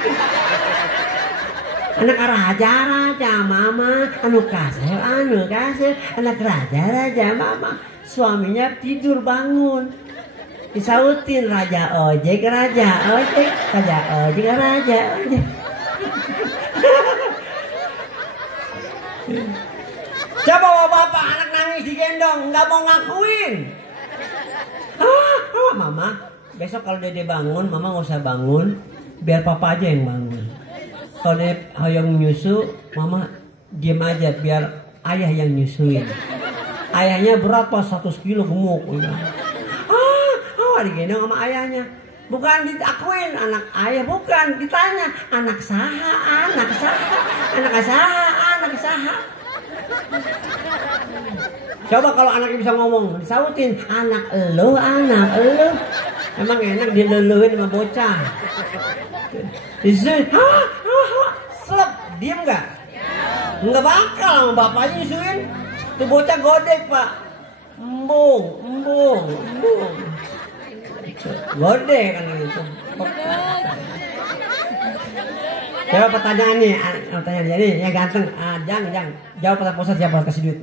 Anak raja mama, anu kasep, anak raja mama. Suaminya tidur bangun. Disautin raja ojek. Coba bapak anak nangis digendong nggak mau ngakuin. Mama besok kalau dede bangun mama nggak usah bangun, biar papa aja yang bangun. Kalau dia hoyong nyusu mama diem aja biar ayah yang nyusuin. Ayahnya berapa 100 kilo gemuk. Digendong sama ayahnya. Bukan diakuin anak ayah, bukan ditanya anak saha. Coba kalau anaknya bisa ngomong, disautin anak elu. Emang enak dilelehin sama bocah. Disuruh, slep, diem nggak? Nggak bakal sama bapaknya nyusuin. Tuh bocah godek pak, embung. Gode kan gitu. Coba pertanyaannya, jadi yang ganteng, jangan jawab pertanyaan pusat siapa kasih duit.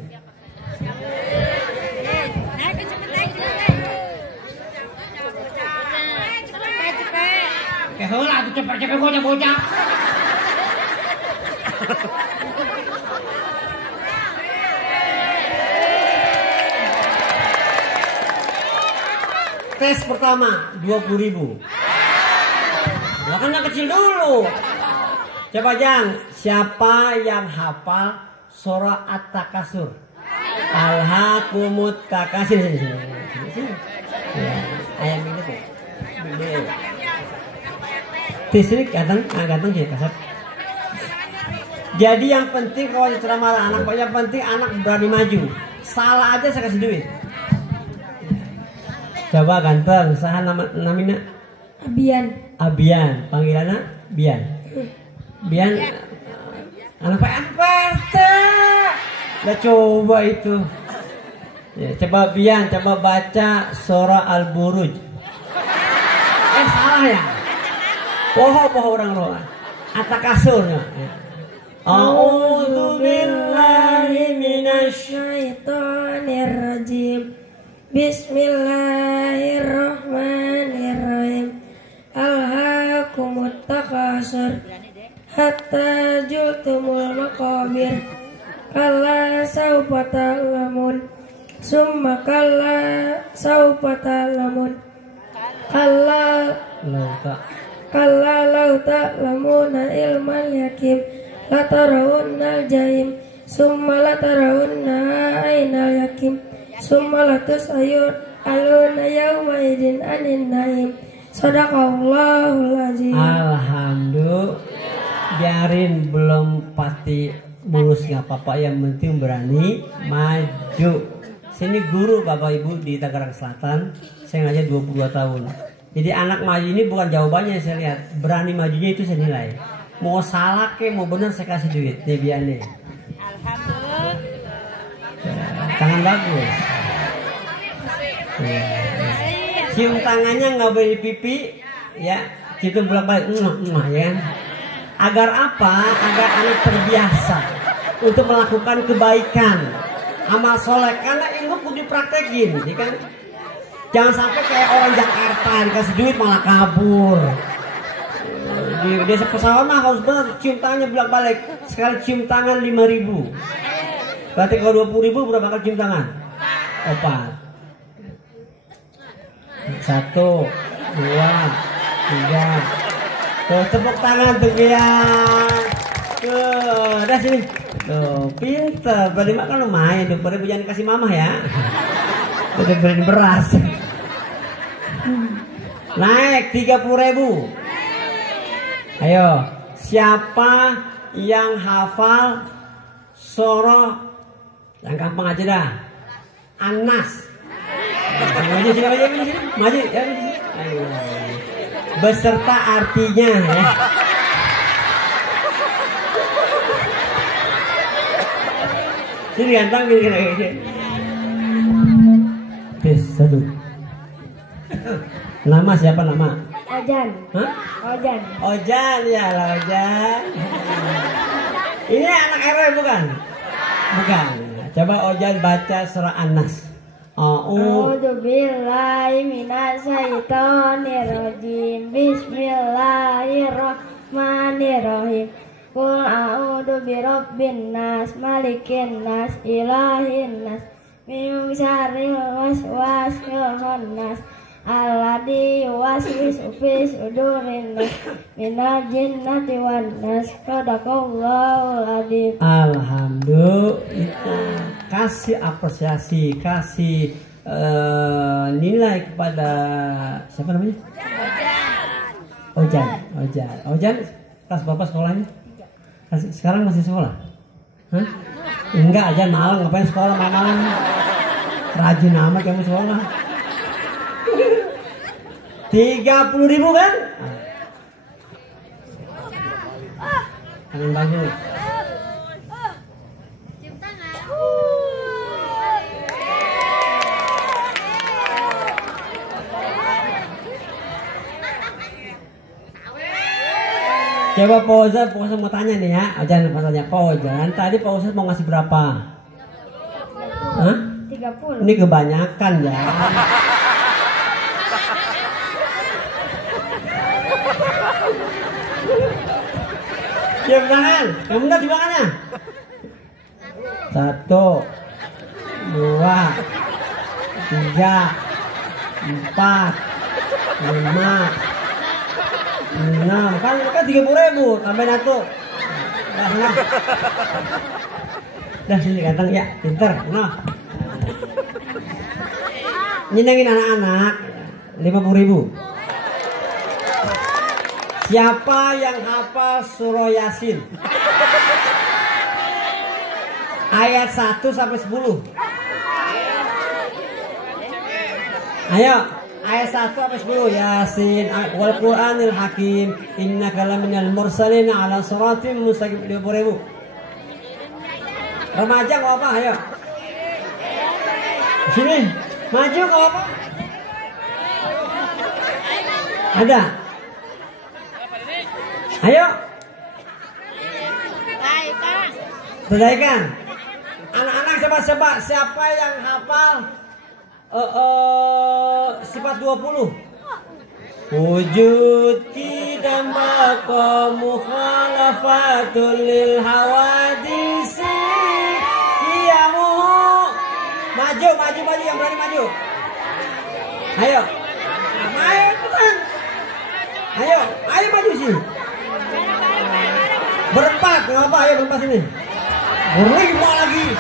Heula tuh cepet bocah. Tes pertama 20.000. Nah, kan yang kecil dulu. Coba Jang, siapa yang hafal surah At-Takasur? Alhaakumut takasur. Ayam ini tuh. Tisrik ganteng sih kasar. Jadi yang penting kalau ceramah anak, yang penting anak berani maju. Salah aja saya kasih duit. Coba ganteng, saha namina? Abian, panggilannya Bian. Anak PRT. Udah coba itu. Ya, coba Bian, coba baca surah Al-Buruj. Salah ya? Poho orang roh. At-Takasur. A'udzu billahi minasyaitonir rajim. Bismillahirrahmanirrahim. Alhaakumut takasur hatta jultumul maqabir. Kalla saufa ta'lamun. Summa kalla saufa ta'lamun. Kalla law ta'lamuna ilmal yakin latarawunnal jahim. Summa latarawunna ainal yakin. Summa latus aluna yawma idin anin naim. Sadaqallahul azim. Alhamdulillah. Biarin belum pasti lulus nggak apa-apa, yang penting berani maju. Sini guru Bapak Ibu di Tangerang Selatan, saya ngajar 22 tahun. Jadi anak maju ini bukan jawabannya yang saya lihat, berani majunya itu saya nilai. Mau salah ke mau benar saya kasih duit. Nih biar nih. Alhamdulillah. Tangan bagus. Ya. Cium tangannya nggak boleh di pipi, ya. Cium bolak-balik, ya. Agar apa? Agar anak terbiasa untuk melakukan kebaikan, amal soleh. Karena ilmu kudu dipraktekin, ya kan? Jangan sampai kayak orang Jakarta dikasih duit malah kabur. Di desa pesawat mah harus benar cium tangannya bolak-balik. Sekali cium tangan 5.000. Berarti kalau 20.000 berapa kali cium tangan? 4. 1, 2, 3. Tuh tepuk tangan tuh ya. Tuh, udah sini. Tuh, pinter. Berarti makan lumayan. 20.000 jangan kasih mama ya. Udah beli beras. Naik 30.000. Ayo, siapa yang hafal surah yang gampang aja dah? Anas. Maju sini, maju ya. Ayo. Beserta artinya ya. Sini ganteng gini. Tes satu. Nama siapa nama? Ojan. Hah? Ojan. Ojan ya lah Ojan. Ini anak RW bukan? Bukan. Coba Ojan baca surah An-Nas. A'udzu billahi minasyaitonir rajim. Bismillahirrahmanirrahim. Qul a'udzu birabbin nas, malikin nas, ilahin nas, min syarril waswasil khannas. Alladzi yuwaswisu fi sudurin nas minal jinnati wan nas. Shadaqallahul adzim. Alhamdulillah. Kasih apresiasi, kasih nilai kepada siapa namanya? Ojan. Kelas berapa sekolahnya? Sekarang masih sekolah? Hah? Enggak, aja malam ngapain sekolah malam? Rajin amat kamu sekolah. 30.000 kan? Tangan bagus. Coba Pak Ustaz mau tanya nih ya. Jangan pas tanya Pak Ustaz. Tadi Pak Ustaz mau ngasih berapa? Hah? 30. Ini kebanyakan ya. Siap tangan. Yang benar di mana? 1, 2, 3, 4, 5, 6. Kan 30.000. Tambahin 1. Dah sini ganteng ya. Pinter. Nah. Nyenengin anak-anak 50.000. Siapa yang hafal surah Yasin? Ayat 1 sampai 10. Ayo, ayat 1 sampai 10. Yasin wal Qur'anil Hakim innaka laminal mursalin ala siratim mustaqim. 50.000. Remaja enggak apa, ayo. Sini, maju enggak apa? Ada? Ayo. Selesaikan. Anak-anak coba siapa yang hafal sifat 20? Wujud kidam baqa mukhalafatul lil hawadisi qiyamuhu. Maju yang berani maju. Ayo. Ayo maju sih. Berempat, kenapa? Ayo berempat sini. Berlima lagi.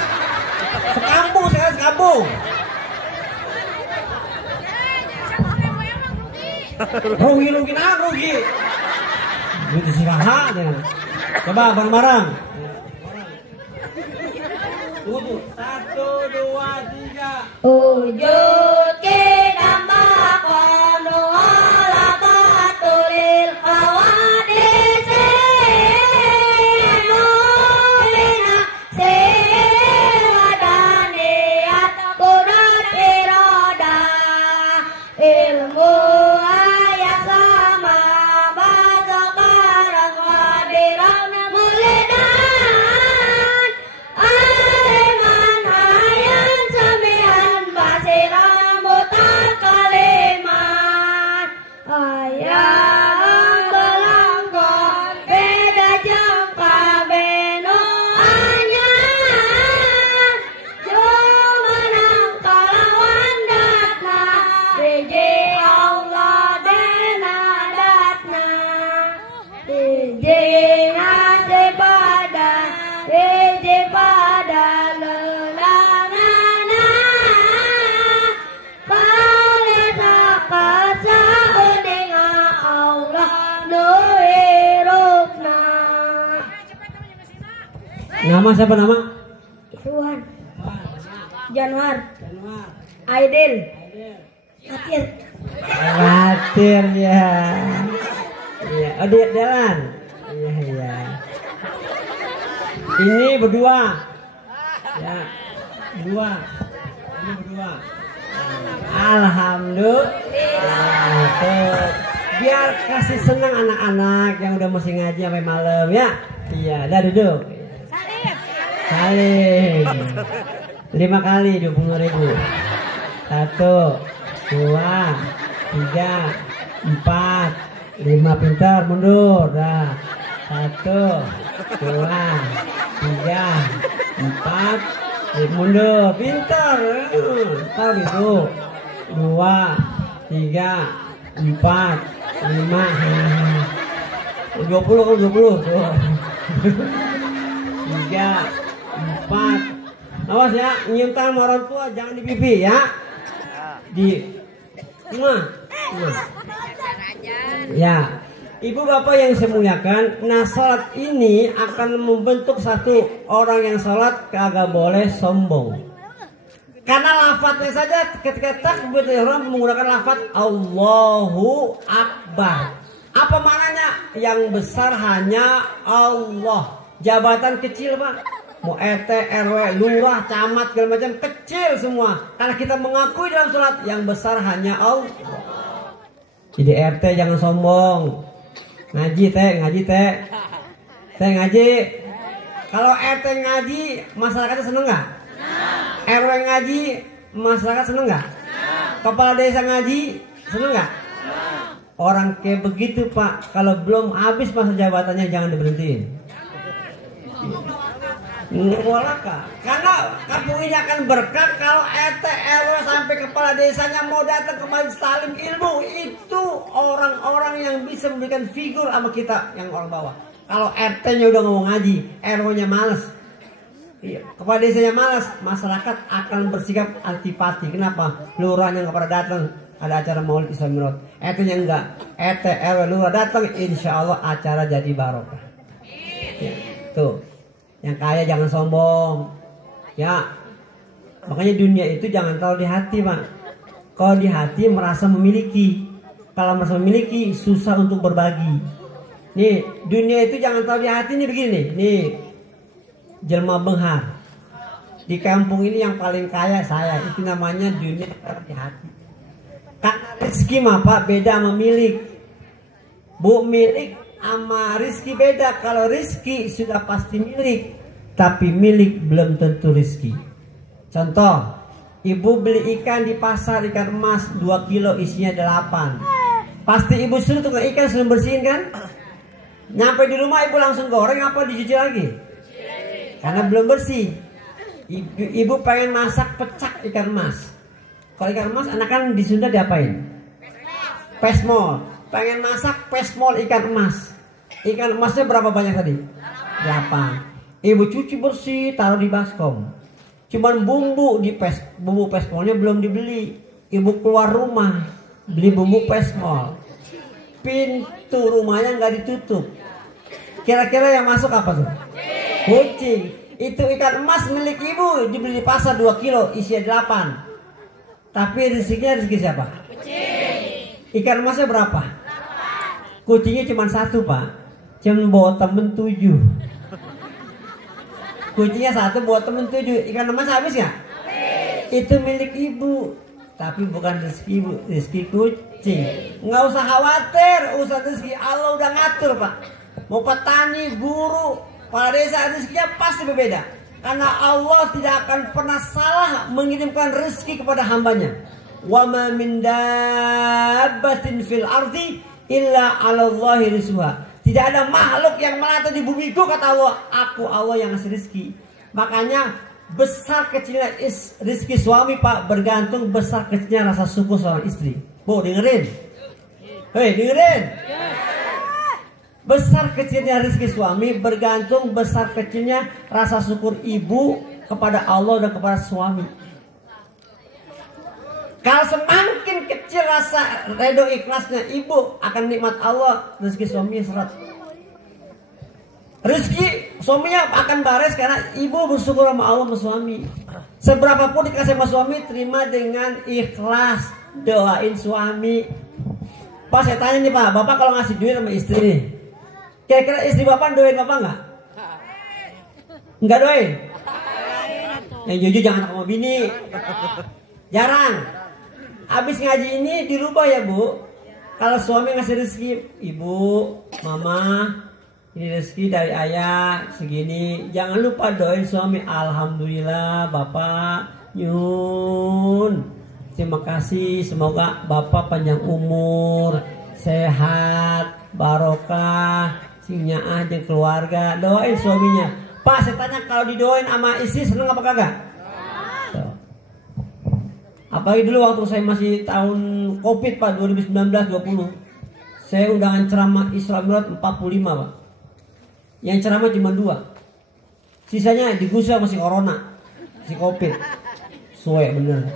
Sekampung. Rugi. Itu sirahat ya. Coba bareng-bareng. Tunggu. 1, 2, 3. Wujud kita maqanu ala batulil qawadisi mulina siwadani nuhirupna. Nama siapa nama? Ikhwan. Januar. Aidil. Fatir. Fatir ya. Iya, oh dia jalan. Iya iya. Ini berdua. Ya, berdua. Ini berdua. Alhamdulillah. Tuh. Biar kasih senang anak-anak yang udah mesti ngaji sampai malam ya. Iya, dah duduk. Salim. 5 kali 20.000. 1, 2, 3, 4, 5 pintar mundur dah. 1, 2, 3, 4 mundur pintar. Tahu gitu. 2, 3, 4, 5. 20 tuh. 3, 4. Awas ya, nyium tangan sama orang tua jangan di pipi ya. Di ya. Ibu bapak yang saya muliakan, nah salat ini akan membentuk satu orang yang salat kagak boleh sombong. Karena lafadznya saja ketika takbir ihram menggunakan lafadz Allahu Akbar. Apa maknanya? Yang besar hanya Allah. Jabatan kecil pak, mau RT, RW, lurah, camat, segala macam kecil semua. Karena kita mengakui dalam salat yang besar hanya Allah. Jadi RT jangan sombong. Ngaji teh, ngaji. Kalau RT ngaji, masyarakatnya seneng nggak? RW ngaji, masyarakat seneng nggak? Kepala desa ngaji, seneng nggak? Orang kayak begitu pak, kalau belum habis masa jabatannya jangan diberhentiin. Walaka. Karena kampung ini akan berkah kalau RT RW sampai kepala desanya mau datang ke majelis taklim ilmu. Itu orang-orang yang bisa memberikan figur sama kita yang orang bawah. Kalau RT-nya udah ngomong ngaji, RW-nya males, kepala desanya malas, masyarakat akan bersikap antipati. Kenapa? Lurahnya nggak pada datang, ada acara Maulid Islam Mirot. RT-nya enggak, RT RW lurah datang, insya Allah acara jadi barokah. Ya, tuh. Yang kaya jangan sombong. Ya. Makanya dunia itu jangan terlalu di hati, Pak. Kalau di hati merasa memiliki. Kalau merasa memiliki susah untuk berbagi. Nih, dunia itu jangan terlalu di hati nih begini. Nih. Jelma benghar. Di kampung ini yang paling kaya saya. Itu namanya dunia terlalu di hati. Karena rezeki mah Pak beda sama milik. Bu, milik sama rizki beda. Kalau rizki sudah pasti milik, tapi milik belum tentu rizki. Contoh, ibu beli ikan di pasar, ikan emas 2 kilo isinya 8. Pasti ibu suruh tukang ikan suruh bersihin kan? Nyampe di rumah ibu langsung goreng apa dicuci lagi? Karena belum bersih. Ibu pengen masak pecak ikan emas. Kalau ikan emas anak kan di Sunda diapain? Pesmol. Pengen masak pesmol ikan emas. Ikan emasnya berapa banyak tadi? 8. Ibu cuci bersih, taruh di baskom. Cuman bumbu bumbu pesmolnya belum dibeli. Ibu keluar rumah beli bumbu pesmol. Pintu rumahnya nggak ditutup. Kira-kira yang masuk apa tuh? Kucing. Itu ikan emas milik ibu dibeli di pasar 2 kilo isinya 8. Tapi rezekinya rezeki siapa? Kucing. Ikan emasnya berapa? Kucingnya cuma 1 Pak. Cuma bawa temen 7. Kucingnya 1 bawa temen 7. Ikan emas habis nggak? Itu milik ibu. Tapi bukan rezeki ibu, rezeki kucing. Nggak usah khawatir, urusan rezeki Allah udah ngatur Pak. Mau petani, guru, kepala desa, rezekinya pasti berbeda. Karena Allah tidak akan pernah salah mengirimkan rezeki kepada hambanya. Wa ma min dabbatin fil ardi illa 'alallahi rizquha. Tidak ada makhluk yang melata di bumi itu kata Allah, aku Allah yang ngasih rezeki. Makanya besar kecilnya rezeki suami Pak bergantung besar kecilnya rasa syukur seorang istri. Bu dengerin. Hei dengerin. Besar kecilnya rezeki suami bergantung besar kecilnya rasa syukur ibu kepada Allah dan kepada suami. Kalau semakin kecil rasa redo ikhlasnya ibu akan nikmat Allah, rezeki suaminya seret. Rezeki suaminya akan bares karena ibu bersyukur sama Allah sama suami. Seberapapun dikasih sama suami, terima dengan ikhlas. Doain suami. Pak, saya tanya nih Pak, Bapak kalau ngasih duit sama istri nih, kira-kira istri Bapak doain Bapak nggak? Nggak doain? Yang jujur jangan sama bini. Jarang. Habis ngaji ini dirubah ya Bu. Kalau suami ngasih rezeki, ibu, mama, ini rezeki dari ayah segini. Jangan lupa doain suami. Alhamdulillah Bapak, nyun. Terima kasih, semoga Bapak panjang umur, sehat, barokah, singnya aja keluarga. Doain suaminya. Pak, saya tanya kalau didoain sama istri seneng apa kagak? Apalagi dulu waktu saya masih tahun Covid Pak, 2019-20. Saya undangan ceramah Isra Mi'raj 45 Pak. Yang ceramah cuma 2. Sisanya digusur masih corona, masih Covid. Suwe bener.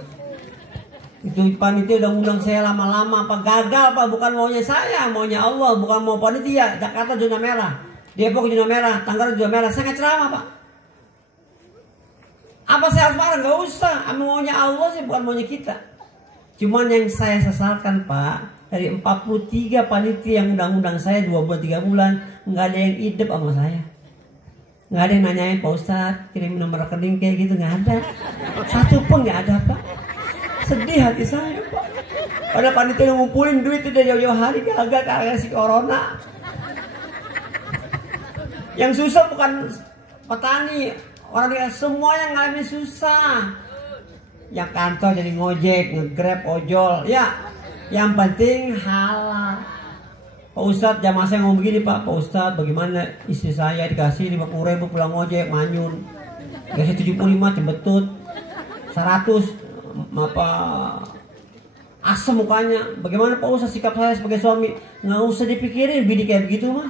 Itu panitia udah ngundang saya lama-lama Pak, gagal Pak, bukan maunya saya, maunya Allah, bukan mau panitia. Jakarta zona merah, Depok zona merah, Tangerang zona merah, saya nggak ceramah Pak. Apa saya harus marah? Nggak usah, maunya Allah sih, bukan maunya kita. Cuman yang saya sesalkan Pak, dari 43 panitia yang undang-undang saya 2 bulan 3 bulan, nggak ada yang idep sama saya. Nggak ada yang nanyain Pak Ustadz, kirim nomor rekening kayak gitu, nggak ada. Satu pun nggak ada Pak. Sedih hati saya Pak. Pada panitia yang ngumpulin duit itu udah jauh-jauh hari, gagal karena si corona. Yang susah bukan petani, orang semua yang ngalamin susah. Yang kantor jadi ngojek, ngegrab, ojol, ya. Yang penting halal. Pak Ustadz, jamaah saya ngomong begini Pak Ustadz, bagaimana istri saya dikasih 50.000 pulang ngojek, manyun. Dikasih 75 cembetut, 100 apa asem mukanya. Bagaimana Pak Ustadz sikap saya sebagai suami? Nggak usah dipikirin bini kayak begitu mah.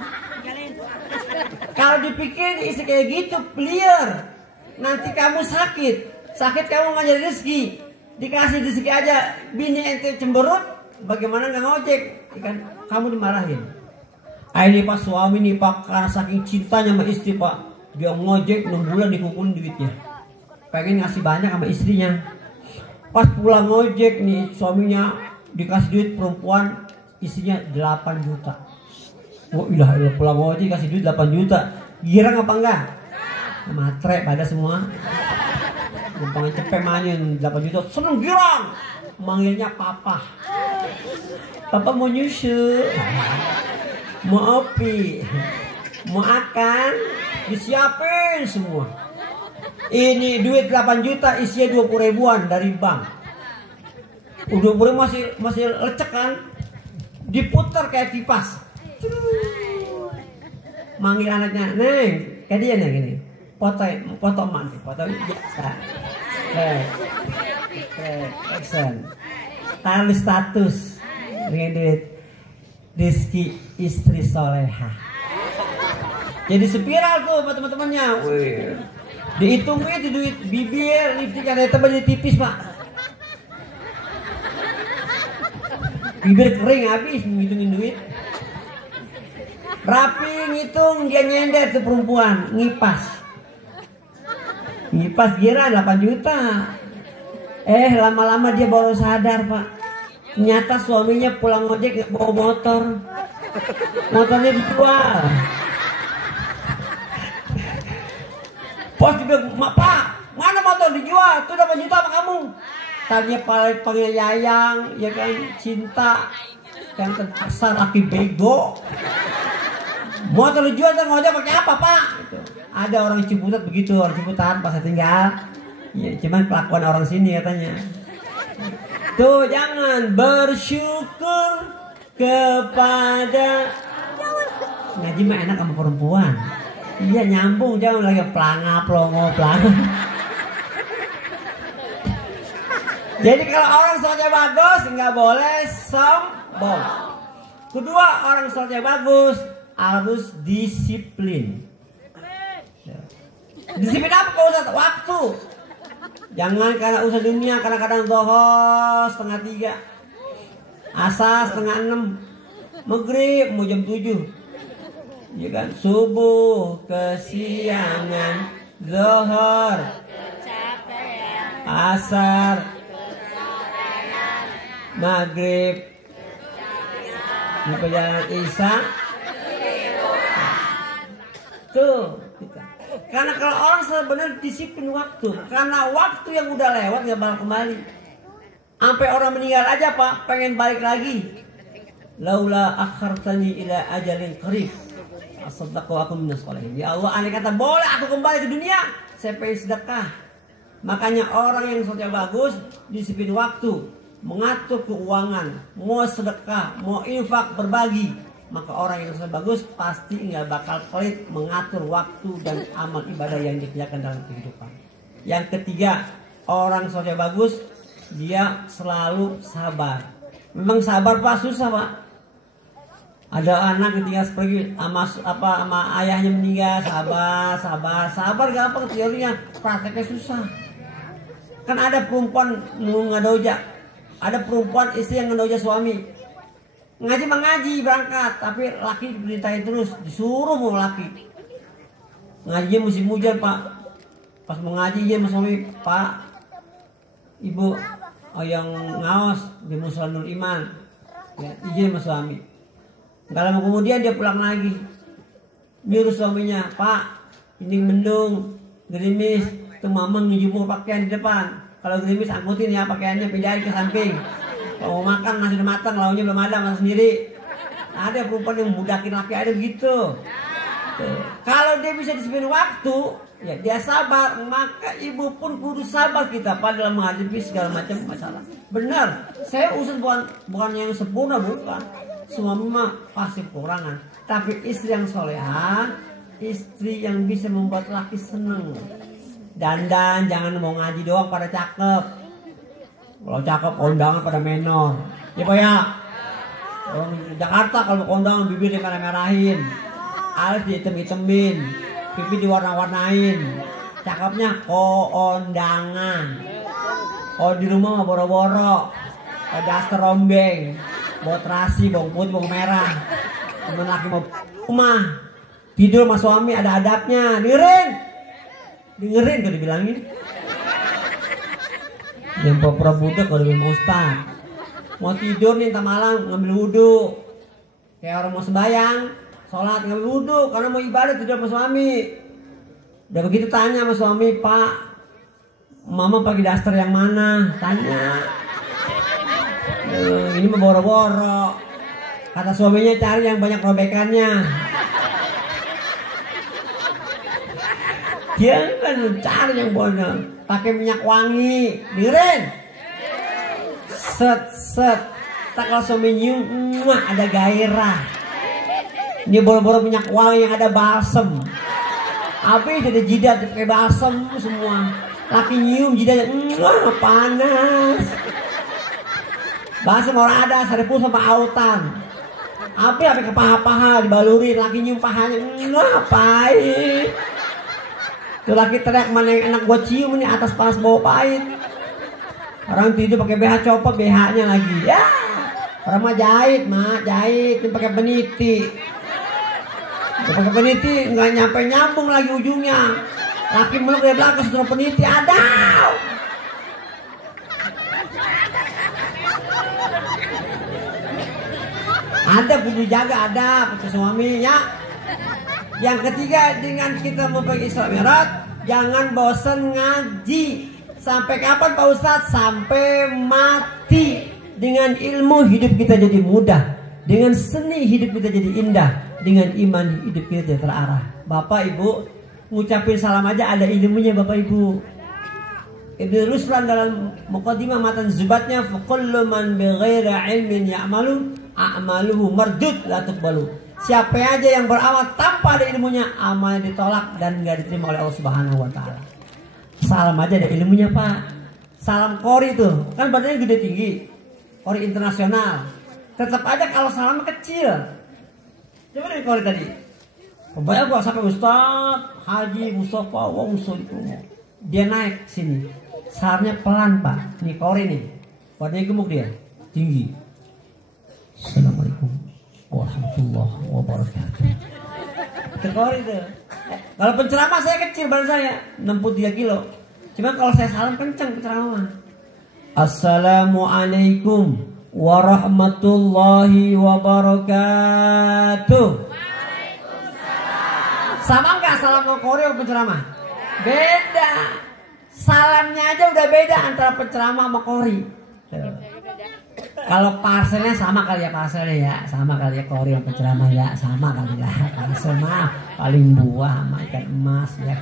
Kalau dipikirin istri kayak gitu clear, nanti kamu sakit kamu nggak jadi rezeki. Dikasih rezeki aja bini ente cemberut, bagaimana nggak ngojek? Kan kamu dimarahin. Ini Pak suami nih Pak, karena saking cintanya sama istri Pak, dia ngojek 6 bulan dikumpulin duitnya, pengen ngasih banyak sama istrinya. Pas pulang ngojek nih suaminya dikasih duit perempuan, istrinya 8 juta. Oh ilah pulang ngojek kasih duit 8 juta. Girang apa enggak? Matre pada semua. Gampang cepet manyin 8 juta. Seneng girang. Manggilnya papa. Papa mau nyusu. Mau opi. Mau akan. Disiapin semua. Ini duit 8 juta isinya 20 ribuan dari bank. 20 ribu masih lecek kan. Diputar kayak kipas. Manggil anaknya, Neng, kayak dia nih gini. Foto emak nih, foto biasa. Action. Taruh status dengan duit Rizky istri soleha. Jadi spiral tuh buat teman-temannya. Dihitungin di duit bibir, lipstick ada tebal jadi tipis Pak. Bibir kering habis ngitungin duit. Rapi ngitung dia nyender tuh perempuan, ngipas kira 8 juta. Lama-lama dia baru sadar Pak. Ternyata suaminya pulang ngojek bawa motor. Motornya dijual. Pas juga, Pak, mana motor dijual? Itu 8 juta apa kamu? Tanya panggil Yayang, ya kan, Cinta, yang terpaksa laki bego. Motor dijual dan ngojek pakai apa Pak? Gitu. Ada orang Ciputat begitu, orang Ciputat pas saya tinggal. Ya, cuman kelakuan orang sini katanya. Tuh jangan bersyukur kepada. Ngaji mah enak sama perempuan. Iya nyambung, jangan lagi pelongo. Jadi kalau orang sholatnya bagus nggak boleh sombong. Kedua, orang sholatnya bagus harus disiplin. Disiplin apa Pak Ustadz? Waktu. Jangan karena urusan dunia, kadang-kadang zuhur setengah 3, asar setengah 6, maghrib mau jam 7, ya kan? Subuh kesiangan, zuhur asar, maghrib di perjalanan isya. Tuh kita. Karena kalau orang sebenarnya disiplin waktu, karena waktu yang udah lewat nggak bakal kembali. Sampai orang meninggal aja Pak, pengen balik lagi. Laula akhartani ila ajalin qarib asaddaqu aku minas sholihin. Ya Allah, andai kata boleh aku kembali ke dunia, saya pengen sedekah. Makanya orang yang sholatnya bagus, disiplin waktu, mengatur keuangan, mau sedekah, mau infak, berbagi. Maka orang yang sholat bagus pasti nggak bakal pelit mengatur waktu dan amal ibadah yang dikerjakan dalam kehidupan. Yang ketiga, orang sholatnya bagus, dia selalu sabar. Memang sabar Pak, susah Pak. Ada anak ketika pergi sama ayahnya meninggal, sabar gampang teorinya, prakteknya susah. Kan ada perempuan ngadoja, ada perempuan istri yang ngadoja suami. Ngaji mengaji berangkat, tapi laki diperintahin terus, disuruh mau laki. Ngajinya musim hujan Pak. Pas mau ngaji dia sama suami, Pak, ibu yang ngaos di Musala Nur Iman, ya, izin sama suami. Gak lama kemudian dia pulang lagi, nyuruh suaminya, Pak, ini mendung, gerimis, tuh mamang ngejemur pakaian di depan. Kalau gerimis angkutin ya pakaiannya, pindahin ke samping. Kalau mau makan nasi udah matang, lauknya belum ada, masak sendiri. Ada perempuan yang budakin laki ada begitu. Tuh. Kalau dia bisa disiplin waktu, ya dia sabar, maka ibu pun kudu sabar kita pada dalam menghadapi segala macam masalah. Benar, saya usul bukan yang sempurna, bukan. Suami mah pasti kekurangan, tapi istri yang soleha, istri yang bisa membuat laki seneng. Dandan jangan mau ngaji doang pada cakep. Kalau cakep kondangan pada menor. Ya Pak ya. Orang di Jakarta kalau kondangan bibir dimerah-merahin, alis dihitam-hitamin, pipi diwarna-warnain. Cakepnya kondangan. Kalau di rumah mah boro-boro, daster rombeng, bawa terasi, bawang putih, bawang merah. Temen laki mau rumah, tidur sama suami ada adabnya. Dengerin kalau dibilangin. Yang pura-pura budak kalau dibilang ustaz. Mau tidur nih entar malam ngambil wudhu. Kayak orang mau sembahyang, sholat ngambil wudhu karena mau ibadah tidur sama suami. Udah begitu tanya sama suami, Pak, mama pakai daster yang mana? Tanya. Ini mah boro-boro. Kata suaminya cari yang banyak robekannya. Dia kan cari yang banyak, pakai minyak wangi. Dengerin. Set. Tak kalau suami nyium, ada gairah. Ini boro-boro minyak wangi yang ada balsem. Apa itu ada jidat pakai balsem semua. Laki nyium jidatnya, panas. Balsem orang ada, saripus sama autan. Apa ke paha-paha dibalurin, laki nyium pahanya, pahit. Tuh laki teriak, mana yang enak gua cium ini, atas panas bawah pahit. Orang tidur pakai BH copot, BH-nya lagi. Ya. Orang mah jahit, ini pakai peniti. Pakai peniti nggak nyambung lagi ujungnya. Laki meluk dari belakang setelah peniti, ada. Ada kudu jaga, ada pakai suami ya. Yang ketiga, dengan kita memperbaiki Isra Mi'raj, jangan bosan ngaji. Sampai kapan Pak Ustadz? Sampai mati. Dengan ilmu hidup kita jadi mudah, dengan seni hidup kita jadi indah, dengan iman hidup kita jadi terarah. Bapak Ibu, ngucapin salam aja ada ilmunya Bapak Ibu. Ibnu Ruslan dalam Muqaddimah matan Zubatnya, kullu man bighairi ilmin ya'malu a'maluhu mardud la tuqbalu. Siapa aja yang beramal tanpa ada ilmunya, amalnya ditolak dan gak diterima oleh Allah Subhanahu wa taala. Salam aja ada ilmunya Pak. Salam kori tuh, kan badannya gede tinggi, kori internasional. Tetap aja kalau salam kecil. Coba dari kori tadi. Kebayang gua sampai Ustaz Haji Mustafa wa usul itu. Dia naik sini. salamnya pelan Pak. Ini Kori nih, badannya gemuk dia, tinggi. Assalamualaikum warahmatullahi wabarakatuh. Itu Kori tuh. Kalau penceramah saya kecil badan saya 63 kilo. Cuma kalau saya salam kencang penceramah. Assalamualaikum warahmatullahi wabarakatuh. Sama nggak salam ke Kori atau penceramah? Beda. Salamnya aja udah beda antara penceramah sama Kori. Kalau parselnya sama kali ya, parselnya ya sama kali ya, Kori yang penceramah ya sama kali ya. Parsel mah paling buah sama ikan emas ya.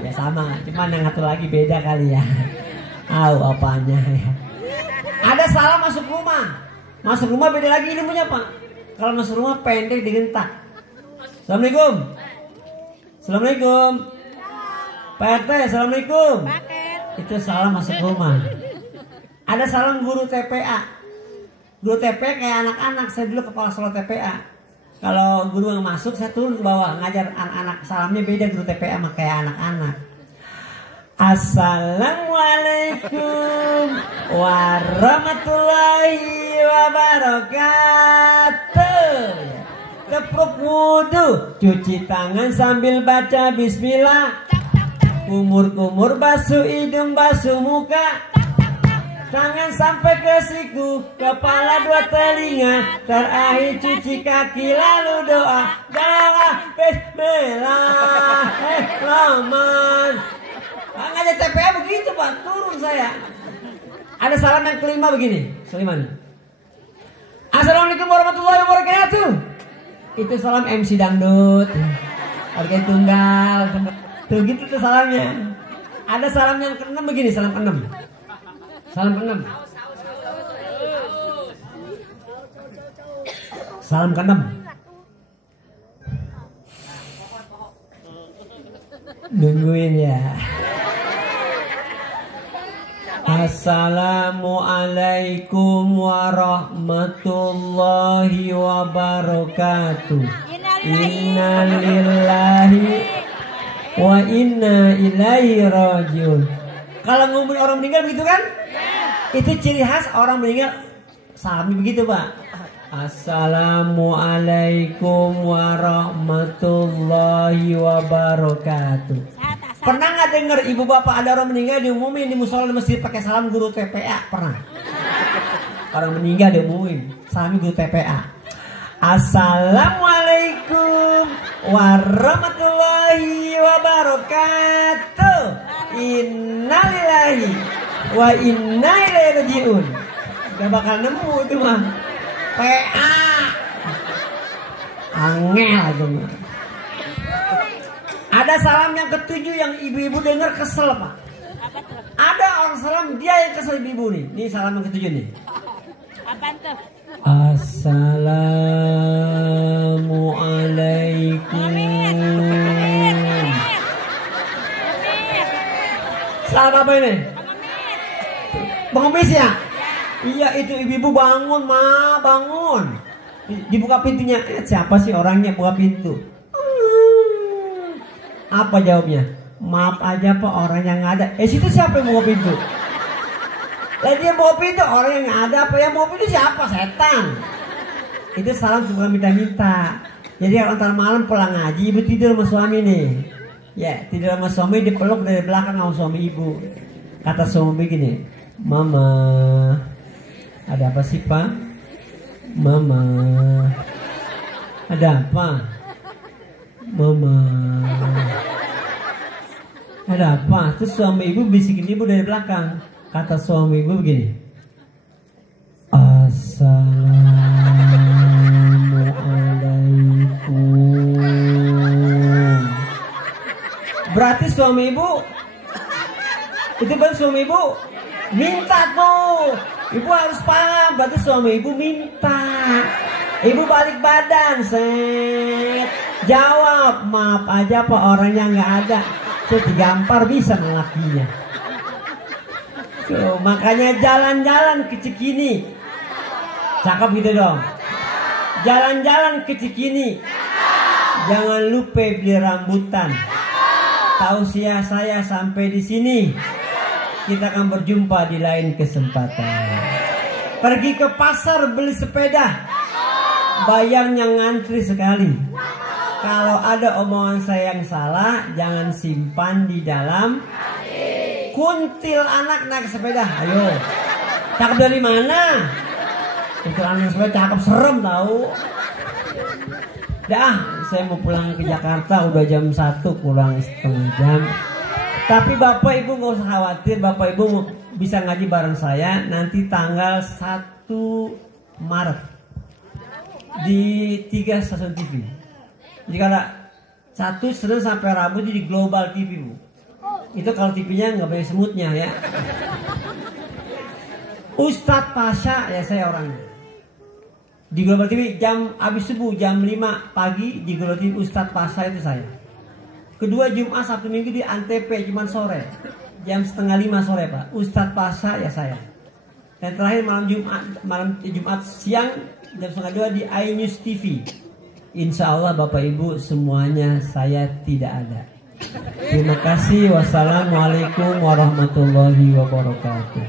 Ya sama, cuman yang satu lagi beda kali ya. Apanya ya. Ada salam masuk rumah. Masuk rumah beda lagi ilmunya Pak. Kalau masuk rumah pendek digentak. Assalamualaikum. Assalamualaikum. Pak RT, assalamualaikum. Itu salam masuk rumah. Ada salam guru TPA. Guru TPA kayak anak-anak. Saya dulu kepala sekolah TPA. Kalau guru yang masuk saya turun ke bawah ngajar anak-anak. Salamnya beda guru TPA sama kayak anak-anak. Assalamualaikum warahmatullahi wabarakatuh. Kepruk wudu, cuci tangan sambil baca bismillah. Kumur-kumur basuh hidung, basuh muka. Tangan sampai ke siku, kepala dua telinga. Terakhir cuci kaki lalu doa. Bismillahirrahmanirrahim. Ngajar TPA begitu Pak, turun saya. Ada salam yang kelima begini, Sulaiman. Assalamualaikum warahmatullahi wabarakatuh. Itu salam MC dangdut, organ tunggal, tuh gitu tuh salamnya. Ada salam yang keenam begini, salam keenam. Salam keenam. Salam keenam. Nungguin ya. Assalamualaikum warahmatullahi wabarakatuh. Innalillahi wa inna ilaihi rajiun. Kalau ngomongin orang meninggal begitu kan? Itu ciri khas orang meninggal. Salamnya begitu Pak. Assalamualaikum warahmatullahi wabarakatuh. Pernah nggak dengar ibu bapak ada orang meninggal diumumin di musola di masjid pakai salam guru TPA? Pernah? Orang meninggal diumumin salam guru TPA. Assalamualaikum warahmatullahi wabarakatuh. Innalillahi wa inna ilaihi rajiun. Gak bakal nemu itu mah. PA. Angel itu mah. Ada salam yang ketujuh yang ibu-ibu dengar kesel Pak. Ada orang salam dia yang kesel ibu nih. Ini salam yang ketujuh nih. Apaan tuh? Assalamualaikum. Salam apa ini? Pengemis ya? Iya itu ibu-ibu bangun Ma, bangun. Dibuka pintunya. Siapa sih orangnya buka pintu? Apa jawabnya? Maaf aja Pak, orang yang ada. Situ siapa yang buka pintu? Lah dia buka pintu, orang yang ada apa yang buka pintu siapa? Setan. Itu salam bukan minta-minta. Jadi kalau antar malam pulang ngaji, ibu tidur sama suami nih. Ya tidur sama suami, dipeluk dari belakang sama suami ibu. Kata suami begini, Mama, ada apa sih Pak? Mama, ada apa? Mama, ada apa? Terus suami ibu bisikin ibu dari belakang. Kata suami ibu begini, Assalamualaikum. Berarti suami ibu itu kan suami ibu minta tuh. Ibu harus paham, berarti suami ibu minta. Ibu balik badan, set. Jawab, maaf aja Pak, orangnya nggak ada. Saya digampar bisa ngelakinya. Tuh, makanya jalan-jalan ke Cikini. Cakep gitu dong. Jalan-jalan ke Cikini. Jangan lupa beli rambutan. Tausiah saya sampai di sini. Kita akan berjumpa di lain kesempatan. Pergi ke pasar beli sepeda, bayarnya ngantri sekali. Kalau ada omongan saya yang salah, jangan simpan di dalam hati. Kuntil anak naik sepeda, ayo. Cakep dari mana? Kuntil anak sepeda cakep, serem tahu. Dah, saya mau pulang ke Jakarta, udah jam 1, kurang setengah jam. Tapi Bapak Ibu gak usah khawatir, Bapak Ibu bisa ngaji bareng saya nanti tanggal 1 Maret di 3 stasiun TV. Jadi kalau 1 Senin sampai Rabu di Global TV, Bu. Itu kalau TV-nya nggak boleh semutnya ya. Ustadz Pasha ya saya orangnya. Di Global TV jam habis subuh jam 5 pagi di Global TV Ustadz Pasha itu saya. Kedua Jumat Sabtu Minggu di Antv cuman sore jam 4:30 sore Pak. Ustadz Pasha ya saya. Dan terakhir malam Jumat siang jam 1:30 di iNews TV. Insya Allah Bapak Ibu semuanya saya tidak ada. Terima kasih. Wassalamualaikum warahmatullahi wabarakatuh.